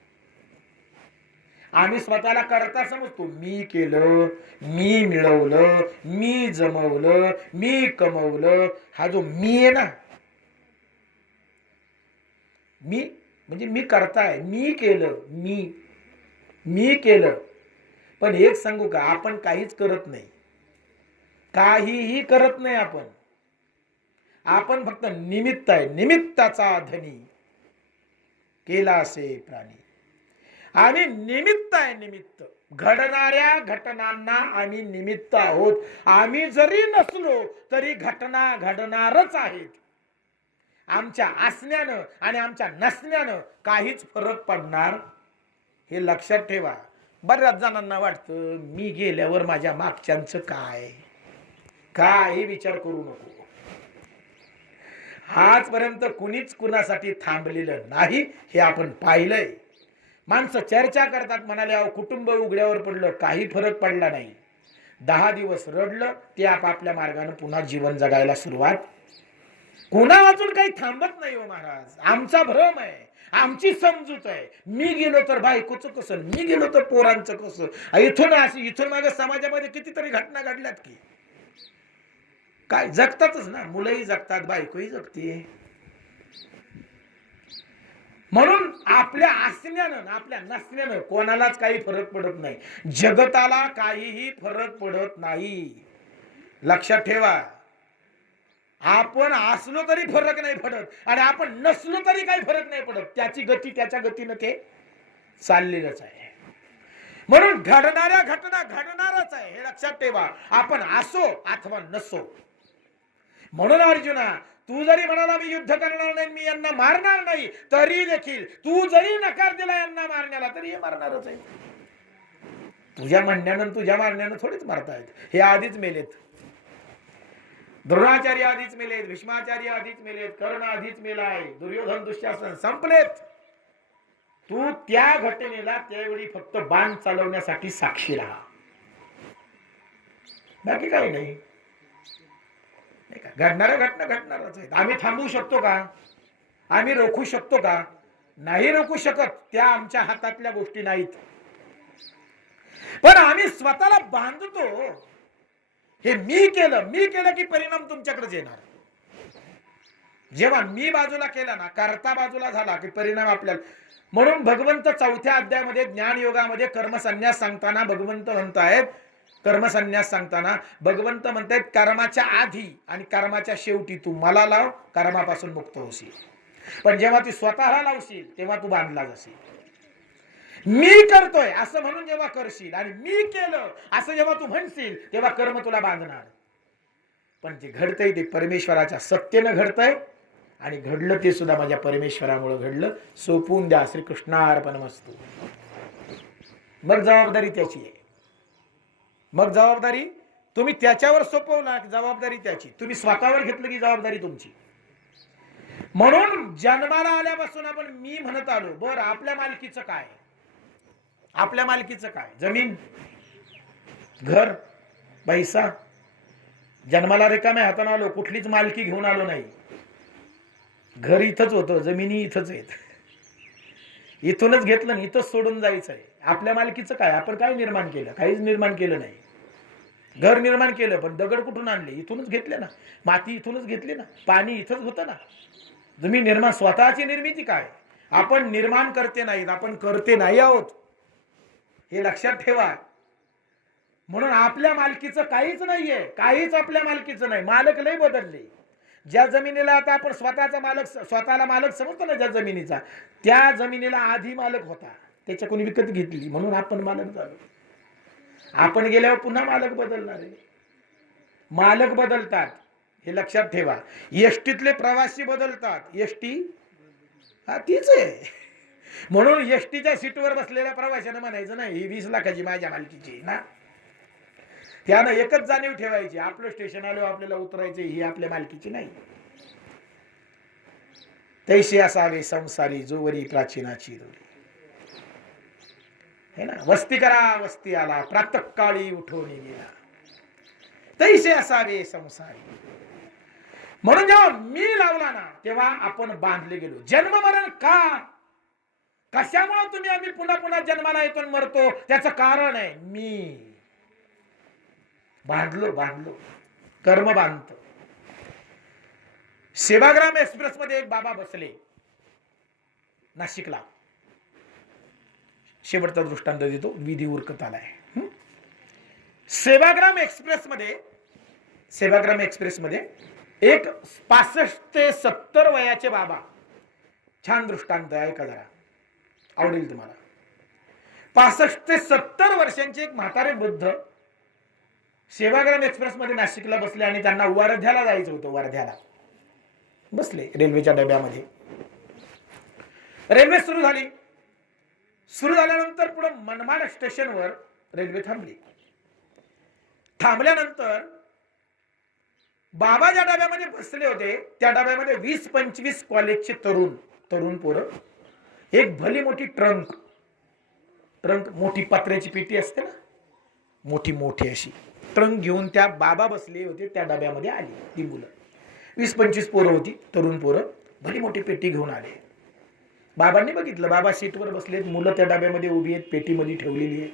आम्ही स्वतःला करता समजतो. मी केलं, मी मिळवलं, मी जमवलं, मी कमवलं. हा जो मी आहे ना, मी म्हणजे मी करताय, मी केलं, मी केलं. पण एक सांगू का, आपण काहीच करत नाही, काहीही करत नाही. आपण फक्त निमित्त आहे. निमित्ताचा धनी केला असे प्राणी. आम्ही निमित्त आहे, निमित्त. घडणाऱ्या घटनांना आम्ही निमित्त आहोत. आम्ही जरी नसलो तरी घटना घडणारच आहेत. आमच्या असण्यानं आणि आमच्या नसण्यानं काहीच फरक पडणार, हे लक्षात ठेवा. बऱ्याच जणांना वाटतं मी गेल्यावर माझ्या मागच्यांचं काय, काही विचार करू नको. आजपर्यंत कुणीच कुणासाठी थांबलेलं नाही, हे आपण पाहिलंय. माणसं चर्चा करतात, म्हणाले अहो कुटुंब उघड्यावर पडलं, काही फरक पडला नाही. 10 दिवस रडलं, ते आपापल्या मार्गाने पुन्हा जीवन जगायला सुरुवात. कोणा अजून काही थांबत नाही हो महाराज. आमचा भ्रम आहे, आमची समजूत आहे. मी गेलो तर बायकोचं कसं, मी गेलो तर पोरांचं कसं. इथून मागे समाजामध्ये कितीतरी घटना घडल्यात की काय, जगतातच ना, मुलंही जगतात, बायकोही जगते. म्हणून आपल्या असण्यानं आपल्या नसण्यानं कोणालाच काही फरक पडत नाही. जगताला काहीही फरक पडत नाही, लक्षात ठेवा. आपण असलो तरी फरक नाही पडत आणि आपण नसलो तरी काही फरक नाही पडत. त्याची गती त्याच्या गतीनं ते चाललेलंच आहे. म्हणून घडणाऱ्या घटना घडणारच आहे, हे लक्षात ठेवा, आपण असो अथवा नसो. म्हणून अर्जुना, तू जरी म्हणाला मी युद्ध करणार नाही, मी यांना मारणार नाही, तरी देखील तू जरी नकार दिला यांना मारण्याला, तरी हे मारणारच आहे. तुझ्या म्हणण्यानं तुझ्या मारण्यानं थोडीच मारतायत. हे आधीच मेलेत. द्रोणाचार्य आधीच मेलेत, भीष्माचार्य आधीच मेलेत, कर्ण आधीच मेलाय, दुर्योधन दुःशासन संपलेत. तू त्या घटनेला त्यावेळी फक्त बाण चालवण्यासाठी साक्षी राहा, बाकी काही नाही. घडणाऱ्या घटना घडणारच आहेत. आम्ही थांबवू शकतो का, आम्ही रोखू शकतो का, नाही रोखू शकत. त्या आमच्या हातातल्या गोष्टी नाहीत. पण आम्ही स्वतःला बांधतो. हे मी केलं की परिणाम तुमच्याकडेच येणार. जेव्हा मी बाजूला केला ना, कर्ता बाजूला झाला की परिणाम आपल्याला. म्हणून भगवंत 4थ्या अध्यायामध्ये ज्ञान योगामध्ये कर्मसन्यास सांगताना भगवंत म्हणतायत, कर्मसन्यास सांगताना भगवंत म्हणतायत, कर्माच्या आधी आणि कर्माच्या शेवटी तू मला लाव, कर्मापासून मुक्त होशील. पण जेव्हा तू स्वतःला लावशील तेव्हा तू बांधला जाशील. मी करतोय असं म्हणून जेव्हा करशील आणि मी केलं असं जेव्हा तू म्हणशील तेव्हा कर्म तुला बांधणार. पण जे घडतंय ते परमेश्वराच्या सत्तेनं घडतंय आणि घडलं ते सुद्धा माझ्या परमेश्वरामुळे घडलं. सोपून द्या, श्रीकृष्णार्पणमस्तु. मग जबाबदारी त्याची आहे. मग जबाबदारी तुम्ही त्याच्यावर सोपवला, जबाबदारी त्याची. तुम्ही स्वतःवर घेतलं की जबाबदारी तुमची. म्हणून जन्माला आल्यापासून आपण मी म्हणत आलो. बरं, आपल्या मालकीचं काय, आपल्या मालकीचं काय, जमीन, घर, पैसा. जन्माला रिकाम्या हाताने आलो, कुठलीच मालकी घेऊन आलो नाही. घर इथंच होतं, जमिनी इथंच आहेत, इथूनच घेतलं, इथंच सोडून जायचं आहे. आपल्या मालकीचं काय, आपण काय निर्माण केलं, काहीच निर्माण केलं नाही. घर निर्माण केलं पण दगड कुठून आणले, इथूनच घेतले ना, माती इथूनच घेतली ना, पाणी इथंच होतं ना. तुम्ही निर्माण, स्वतःची निर्मिती काय, आपण निर्माण करते नाहीत, आपण करते नाही आहोत, हे लक्षात ठेवा. म्हणून आपल्या मालकीचं काहीच नाहीये, काहीच आपल्या मालकीचं नाही. मालक लय बदलले. ज्या जमिनीला आता आपण स्वतःचा मालक, स्वतःला मालक समजतो ना, ज्या जमिनीचा, त्या जमिनीला आधी मालक होता, त्याच्या कोणी विकत घेतली म्हणून आपण मालक झालो. आपण गेल्यावर पुन्हा मालक बदलणार आहे. मालक बदलतात, हे लक्षात ठेवा. एसटीतले प्रवासी बदलतात, एसटी हा तीच आहे. म्हणून एसटीच्या सीटवर बसलेल्या प्रवाशाने म्हणायचं नाही ही 20 लाखाची माझ्या मालकीची ना. त्यानं एकच जाणीव ठेवायची, आपलं स्टेशन आलो आपल्याला उतरायचे, ही आपल्या मालकीची नाही. तैसे असावे संसारी जोवरी प्राचीनाची दोरी. है ना, वस्ती करा वस्ती आला, प्रातःकाळी उठून गेला, तैसे असावे संसारी. म्हणून जेव्हा मी लावला ना तेव्हा आपण बांधले गेलो. जन्म मरण का, कशामुळे तुम्ही आम्ही पुन्हा पुन्हा जन्माला येतो मरतो, त्याचं कारण आहे मी. बांधलो कर्म बांधतो. सेवाग्राम एक्सप्रेस मध्ये एक बाबा बसले नाशिकला. शेवटचा दृष्टांत देतो, विधी उरकत आलाय. सेवाग्राम एक्सप्रेस मध्ये एक 65 ते 70 वयाचे बाबा, छान दृष्टांत आहे, ऐका जरा, आवडेल तुम्हाला. 65 ते 70 वर्षांचे एक म्हातारे वृद्ध सेवाग्राम एक्सप्रेस मध्ये नाशिकला बसले आणि त्यांना वर्ध्याला जायचं होतं. वर्ध्याला बसले रेल्वेच्या डब्यामध्ये. रेल्वे सुरू झाली. सुरू झाल्यानंतर पुढे मनमाड स्टेशनवर रेल्वे थांबली. थांबल्यानंतर बाबा ज्या डब्यामध्ये बसले होते त्या डब्यामध्ये 20-25 कॉलेजचे तरुण पोरं, एक भली मोठी ट्रंक मोठी पत्र्याची पेटी असते ना, मोठी अशी ट्रंक घेऊन त्या बाबा बसले होते त्या डब्यामध्ये आली. ती मुलं 20-25 पोरं होती, तरुण पोरं भली मोठी पेटी घेऊन आले. बाबांनी बघितलं, बाबा सीटवर बसलेत, मुलं त्या डब्यामध्ये उभी आहेत, पेटीमध्ये ठेवलेली आहे,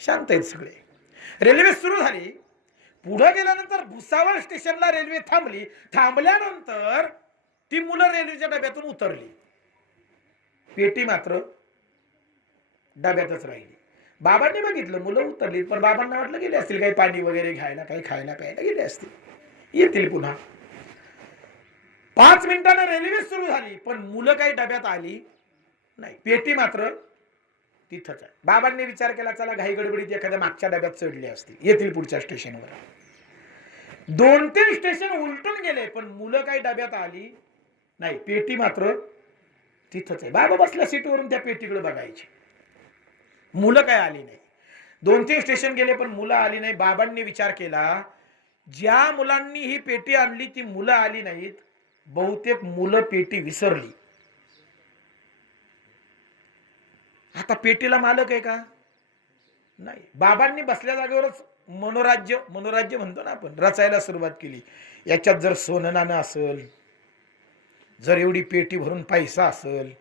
शांत आहेत सगळे. रेल्वे सुरू झाली. पुढे गेल्यानंतर भुसावळ स्टेशनला रेल्वे थांबली. थांबल्यानंतर ती मुलं रेल्वेच्या डब्यातून उतरली. पेटी मात्र डब्यातच राहिली. बाबांनी बघितलं, मुलं उतरली, पण बाबांना वाटलं गेले असतील काही पाणी वगैरे घ्यायला, काही खायला प्यायला गेले असतील, येतील पुन्हा. 5 मिनिटांना रेल्वे सुरू झाली, पण मुलं काही डब्यात आली नाही. पेटी मात्र तिथंच आहे. बाबांनी विचार केला, चला घाई गडबडीत एखाद्या मागच्या डब्यात चढले असतील, येतील पुढच्या स्टेशनवर. 2-3 स्टेशन उलटून गेले, पण मुलं काही डब्यात आली नाही. पेटी मात्र तिथंच आहे. बाबा बसल्या सीटवरून त्या पेटीकडे बघायची, मुलं काय आली नाही. 2-3 स्टेशन गेले, पण मुलं आली नाही. बाबांनी विचार केला, ज्या मुलांनी ही पेटी आणली ती मुलं आली नाहीत, बहुतेक मुलं पेटी विसरली. आता पेटीला मालक आहे का? नाही. बाबांनी बसल्या जागेवरच मनोराज्य म्हणतो ना आपण, रचायला सुरुवात केली. याच्यात जर सोनं नाणं असेल, जर एवढी पेटी भरून पैसा असेल,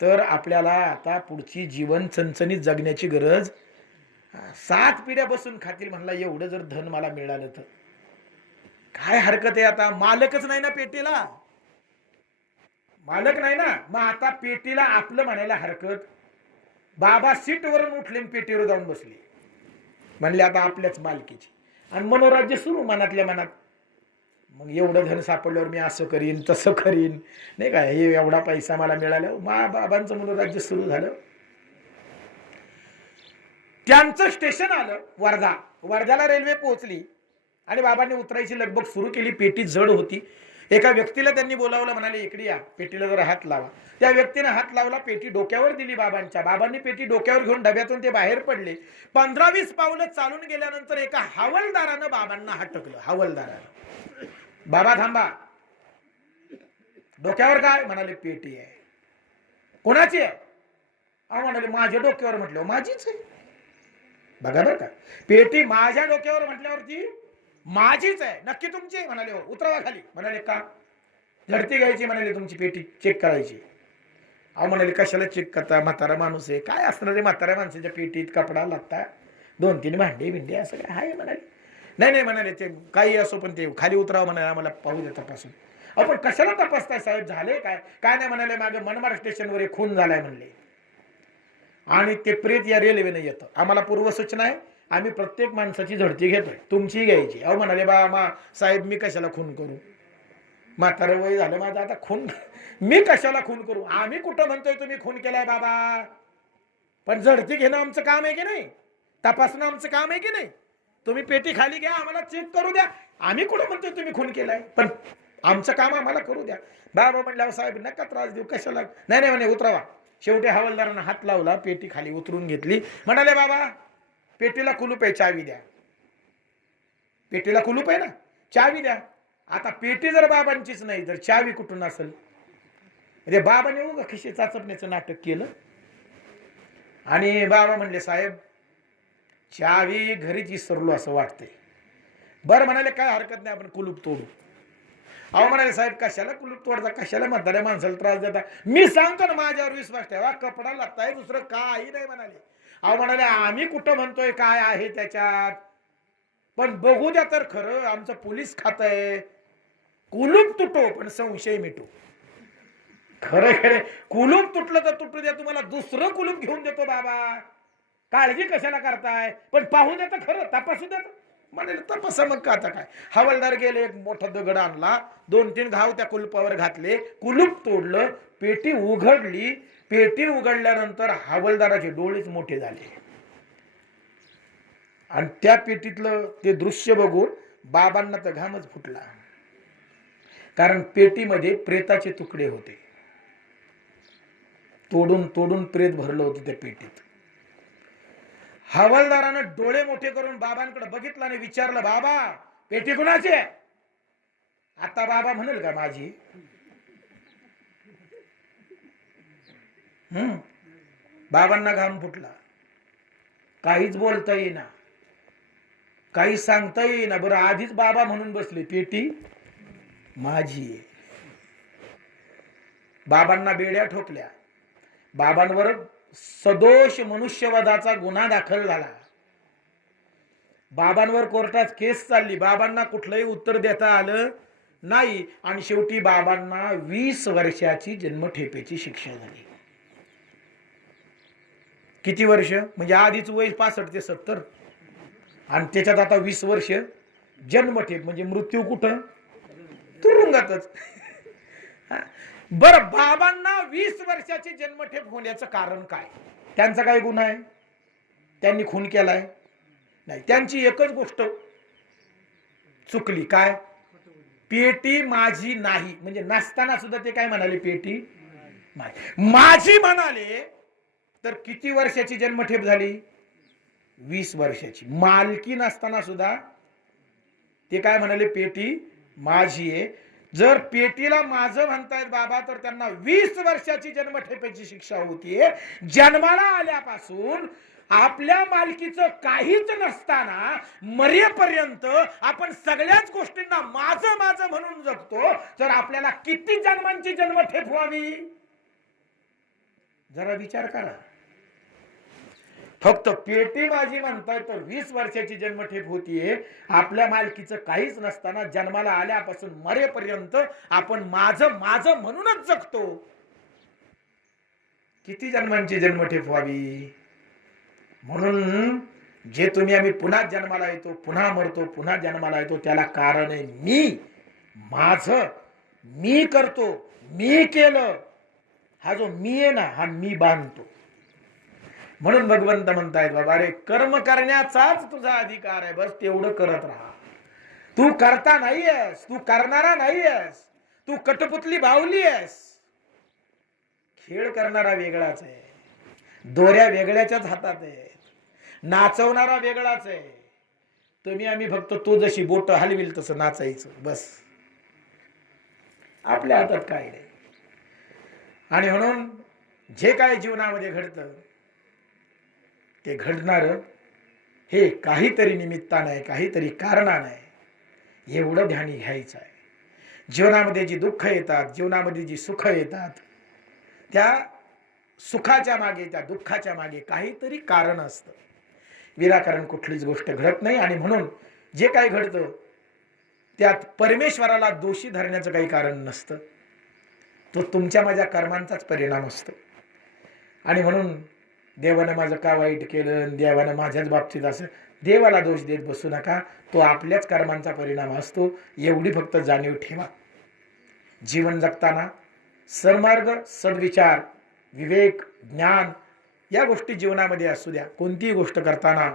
तर आपल्याला आता पुढची जीवन चणचणीत जगण्याची गरज. 7 पिढ्या बसून खातील म्हणला, एवढं जर धन मला मिळालं तर काय हरकत आहे. आता मालकच नाही ना पेटीला, मालक नाही ना, मग आता पेटीला आपलं म्हणायला हरकत. बाबा सीटवरून उठले, पेटीवर जाऊन बसले, म्हणले आता आपल्याच मालकीची. आणि मनोराज्य सुरू मनातल्या मनात. मग एवढं धन सापडल्यावर मी असं करीन तसं करीन, नाही का, हे एवढा पैसा मला मिळाला. बाबांचं मनोराज्य सुरू झालं. त्यांचं स्टेशन आलं वर्धा. वर्ध्याला रेल्वे पोहोचली आणि बाबांनी उतरायची लगबग सुरू केली. पेटी जड होती. एका व्यक्तीला त्यांनी बोलावलं, म्हणाले इकडे या, पेटीला जरा हात लावा. त्या व्यक्तीने हात लावला, पेटी डोक्यावर दिली बाबांच्या. बाबांनी पेटी डोक्यावर घेऊन डब्यातून ते बाहेर पडले. 15-20 पावलं चालून गेल्यानंतर एका हवालदारानं बाबांना हटकलं. हवालदारानं, बाबा थांबा. डोक्यावर काय? म्हणाले पेटी आहे. कोणाची आहे? म्हणाले माझ्या डोक्यावर. म्हटलं माझीच आहे. बघा बरं का, पेटी माझ्या डोक्यावर म्हटल्यावरती माझीच आहे. नक्की तुमची? म्हणाले हो. उतरवा खाली. म्हणाले का? झडती घ्यायची. म्हणाले तुमची पेटी चेक करायची. म्हणाले कशाला चेक करता, म्हातारा माणूस आहे. काय असणार रे म्हाताऱ्या माणसाच्या पेटीत? कपडा लागता, 2-3 भांडे बिंडे असं काय आहे? म्हणाले नाही म्हणाले ते काही असो, पण ते खाली उतरावं. म्हणाले आम्हाला पाहू द्या तपासून. आपण कशाला तपासताय साहेब, झाले काय? काय नाही म्हणाले, मागे मनमाड स्टेशनवर एक खून झालाय म्हणले, आणि ते प्रेत या रेल्वेने येतं. आम्हाला पूर्वसूचना आहे, आम्ही प्रत्येक माणसाची झडती घेतोय, तुमची घ्यायची. म्हणाले बा साहेब मी कशाला खून करू, म्हातारं वय झालं माझं, आता खून मी कशाला खून करू? आम्ही कुठं म्हणतोय तुम्ही खून केलाय बाबा, पण झडती घेणं आमचं काम आहे की नाही, तपासणं आमचं काम आहे की नाही. तुम्ही पेटी खाली घ्या, आम्हाला चेक करू द्या. आम्ही कुठं म्हणतोय तुम्ही खून केलाय, पण आमचं काम आम्हाला करू द्या. बाबा म्हणल्यावर साहेब नका त्रास देऊ, कशाला. नाही म्हणे उतरावा. शेवटी हवालदारांना हात लावला, पेटी खाली उतरून घेतली. म्हणाले बाबा पेटीला कुलूप आहे, चावी द्या. पेटीला कुलूप आहे ना, चावी द्या. आता पेटी जर बाबांचीच नाही तर चावी कुठून असेल? म्हणजे बाबाने उगा खिशे चाचपण्याचं नाटक केलं. आणि बाबा म्हणले साहेब चावी घरीच विसरलो असं वाटतंय. बरं म्हणाले काय हरकत नाही, आपण कुलूप तोडू. म्हणाले साहेब कशाला कुलूप तोडता, कशाला म्हाताऱ्या माणसाला त्रास देता. मी सांगतो ना माझ्यावर विश्वास ठेवा, कपडा लागता आहे, दुसरं काही नाही म्हणाले. म्हणाले आम्ही कुठं म्हणतोय काय आहे त्याच्यात, पण बघू द्या तर खरं. आमचं पोलीस खातं आहे, कुलूप तुटो पण संशय मिटो. खरं कुलूप तुटलं तर तुटू द्या, तुम्हाला दुसरं कुलूप घेऊन देतो बाबा, काळजी कशाला करताय, पण पाहू द्या तर खरं, तपासू द्या. म्हणाले तपासा मग का आता काय. हवालदार गेले, एक मोठा दगड आणला, 2-3 घाव त्या कुलपावर घातले, कुलूप तोडलं, पेटी उघडली. पेटी उघडल्यानंतर हवालदाराचे डोळेच मोठे झाले आणि त्या पेटीतलं ते दृश्य बघून बाबांना तर घामच फुटला. कारण पेटीमध्ये प्रेताचे तुकडे होते, तोडून तोडून प्रेत भरलं होतं त्या पेटीत. हवालदारानं डोळे मोठे करून बाबांकडे बघितलं आणि विचारलं, बाबा पेटी कुणाची आहे? आता बाबा म्हणेल का माझी? बाबांना घाम फुटला, काहीच बोलता येईना, काही सांगता येईना. बरं आधीच बाबा म्हणून बसले, पेटी माझी आहे. बाबांना बेड्या ठोकल्या, बाबांवर सदोष मनुष्यवधाचा गुन्हा दाखल झाला, बाबांवर कोर्टात केस चालली. बाबांना कुठलंही उत्तर देता आलं नाही आणि शेवटी बाबांना 20 वर्षाची जन्मठेपेची शिक्षा झाली. किती वर्ष? म्हणजे आधीच वय 65 ते 70 आणि त्याच्यात आता 20 वर्ष जन्मठेप, म्हणजे मृत्यू कुठं? तुरुंगातच. बर, बाबांना 20 वर्षाची जन्मठेप होण्याचं कारण काय? त्यांचा काय गुन्हा आहे? त्यांनी खून केलाय? नाही. त्यांची एकच गोष्ट चुकली, काय? पेटी माझी नाही. म्हणजे नसताना सुद्धा ते काय म्हणाले? पेटी माझी म्हणाले. तर किती वर्षाची जन्मठेप झाली? 20 वर्षाची. मालकी नसताना सुद्धा ते काय म्हणाले? पेटी माझी आहे. जर पेटीला माझं म्हणतायत बाबा, तर त्यांना 20 वर्षाची जन्मठेपेची शिक्षा होतीये. जन्माला आल्यापासून आपल्या मालकीचं काहीच नसताना मरेपर्यंत आपण सगळ्याच गोष्टींना माझं माझं म्हणून जगतो. तर आपल्याला किती जन्मांची जन्मठेप व्हावी? जरा विचार करा. फक्त पेटी माझी म्हणताय तर 20 वर्षाची जन्मठेप होतीये. आपल्या मालकीचं काहीच नसताना जन्माला आल्यापासून मरेपर्यंत आपण माझं माझं म्हणूनच जगतो. किती जन्मांची जन्मठेप व्हावी? म्हणून जे तुम्ही आम्ही पुन्हा जन्माला येतो, पुन्हा मरतो, पुन्हा जन्माला येतो, त्याला कारण आहे मी, माझं, मी करतो, मी केलं. हा जो मी आहे ना, हा मी बांधतो. म्हणून भगवंत म्हणतायत, बाबा रे, कर्म करण्याचाच तुझा अधिकार आहे, बस तेवढं करत राहा. तू करता नाहीयेस, तू करणारा नाहीयेस, तू कटपुतली बावली आहेस. खेळ करणारा वेगळाच आहे, दोऱ्या वेगळ्याच्याच हातात आहेत, नाचवणारा वेगळाच आहे. तुम्ही आम्ही फक्त तो जशी बोट हलविल तसं नाचायचं, बस. आपल्या हातात काय नाही. आणि म्हणून जे काय जीवनामध्ये घडतं ते घडणार हे काहीतरी निमित्तानं आहे, काहीतरी कारणानं आहे, एवढं ध्यान घ्यायचं आहे. जीवनामध्ये जी दुःख येतात, जीवनामध्ये जी सुख येतात, त्या सुखाच्या मागे, त्या दुःखाच्या मागे काहीतरी कारण असतं. विनाकारण कुठलीच गोष्ट घडत नाही. आणि म्हणून जे काही घडतं त्यात परमेश्वराला दोषी धरण्याचं काही कारण नसतं. तो तुमच्या माझ्या कर्मांचाच परिणाम असतो. आणि म्हणून देवानं माझं का वाईट केलं, देवानं माझ्याच बाबतीत असं, देवाला दोष देत बसू नका. तो आपल्याच कर्मांचा परिणाम असतो. एवढी फक्त जाणीव ठेवा. जीवन जगताना सन्मार्ग, सद्विचार, विवेक, ज्ञान या गोष्टी जीवनामध्ये असू द्या. कोणतीही गोष्ट करताना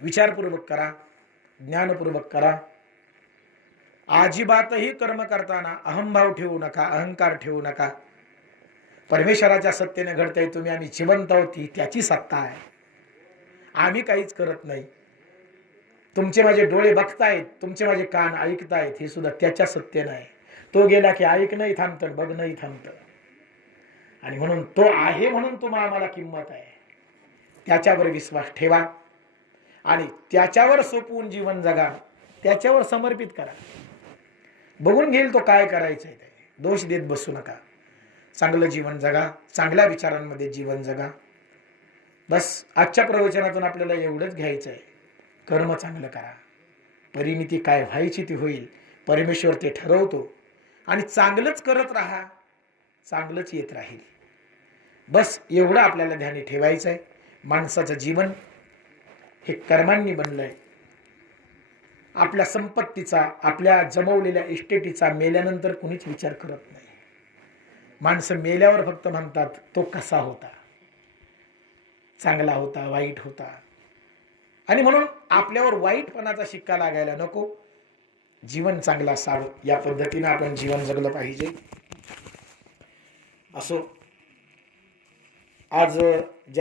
विचारपूर्वक करा, ज्ञानपूर्वक करा. अजिबातही कर्म करताना अहंभाव ठेवू नका, अहंकार ठेवू नका. परमेश्वराच्या सत्तेने घडतंय, तुम्ही आम्ही जिवंत आहोत, त्याची सत्ता आहे. आम्ही काहीच करत नाही. तुमचे माझे डोळे बघतायत, तुमचे माझे कान ऐकतायत, हे सुद्धा त्याच्या सत्तेने आहे. तो गेला की ऐकणंही थांबतं, बघणंही थांबतं. आणि म्हणून तो आहे म्हणून तुम्हाला आम्हाला किंमत आहे. त्याच्यावर विश्वास ठेवा आणि त्याच्यावर सोपवून जीवन जगा, त्याच्यावर समर्पित करा. बघून घेईल तो काय करायचंय ते. दोष देत बसू नका. चांगलं जीवन जगा, चांगल्या विचारांमध्ये जीवन जगा. बस आजच्या प्रवचनातून आपल्याला एवढंच घ्यायचं आहे. कर्म चांगलं करा, परिणिती काय व्हायची ती होईल, परमेश्वर ते ठरवतो. आणि चांगलंच करत राहा, चांगलंच येत राहील. बस एवढं आपल्याला ध्यानी ठेवायचं आहे. माणसाचं जीवन हे कर्मांनी बनलंय. आपल्या संपत्तीचा, आपल्या जमवलेल्या इस्टेटीचा मेल्यानंतर कुणीच विचार करत नाही. माणसं मेल्यावर फक्त म्हणतात तो कसा होता, चांगला होता, वाईट होता. आणि म्हणून आपल्यावर वाईटपणाचा शिक्का लागायला नको. जीवन चांगलं असावं या पद्धतीने आपण जीवन जगलं पाहिजे. असो, आज ज्या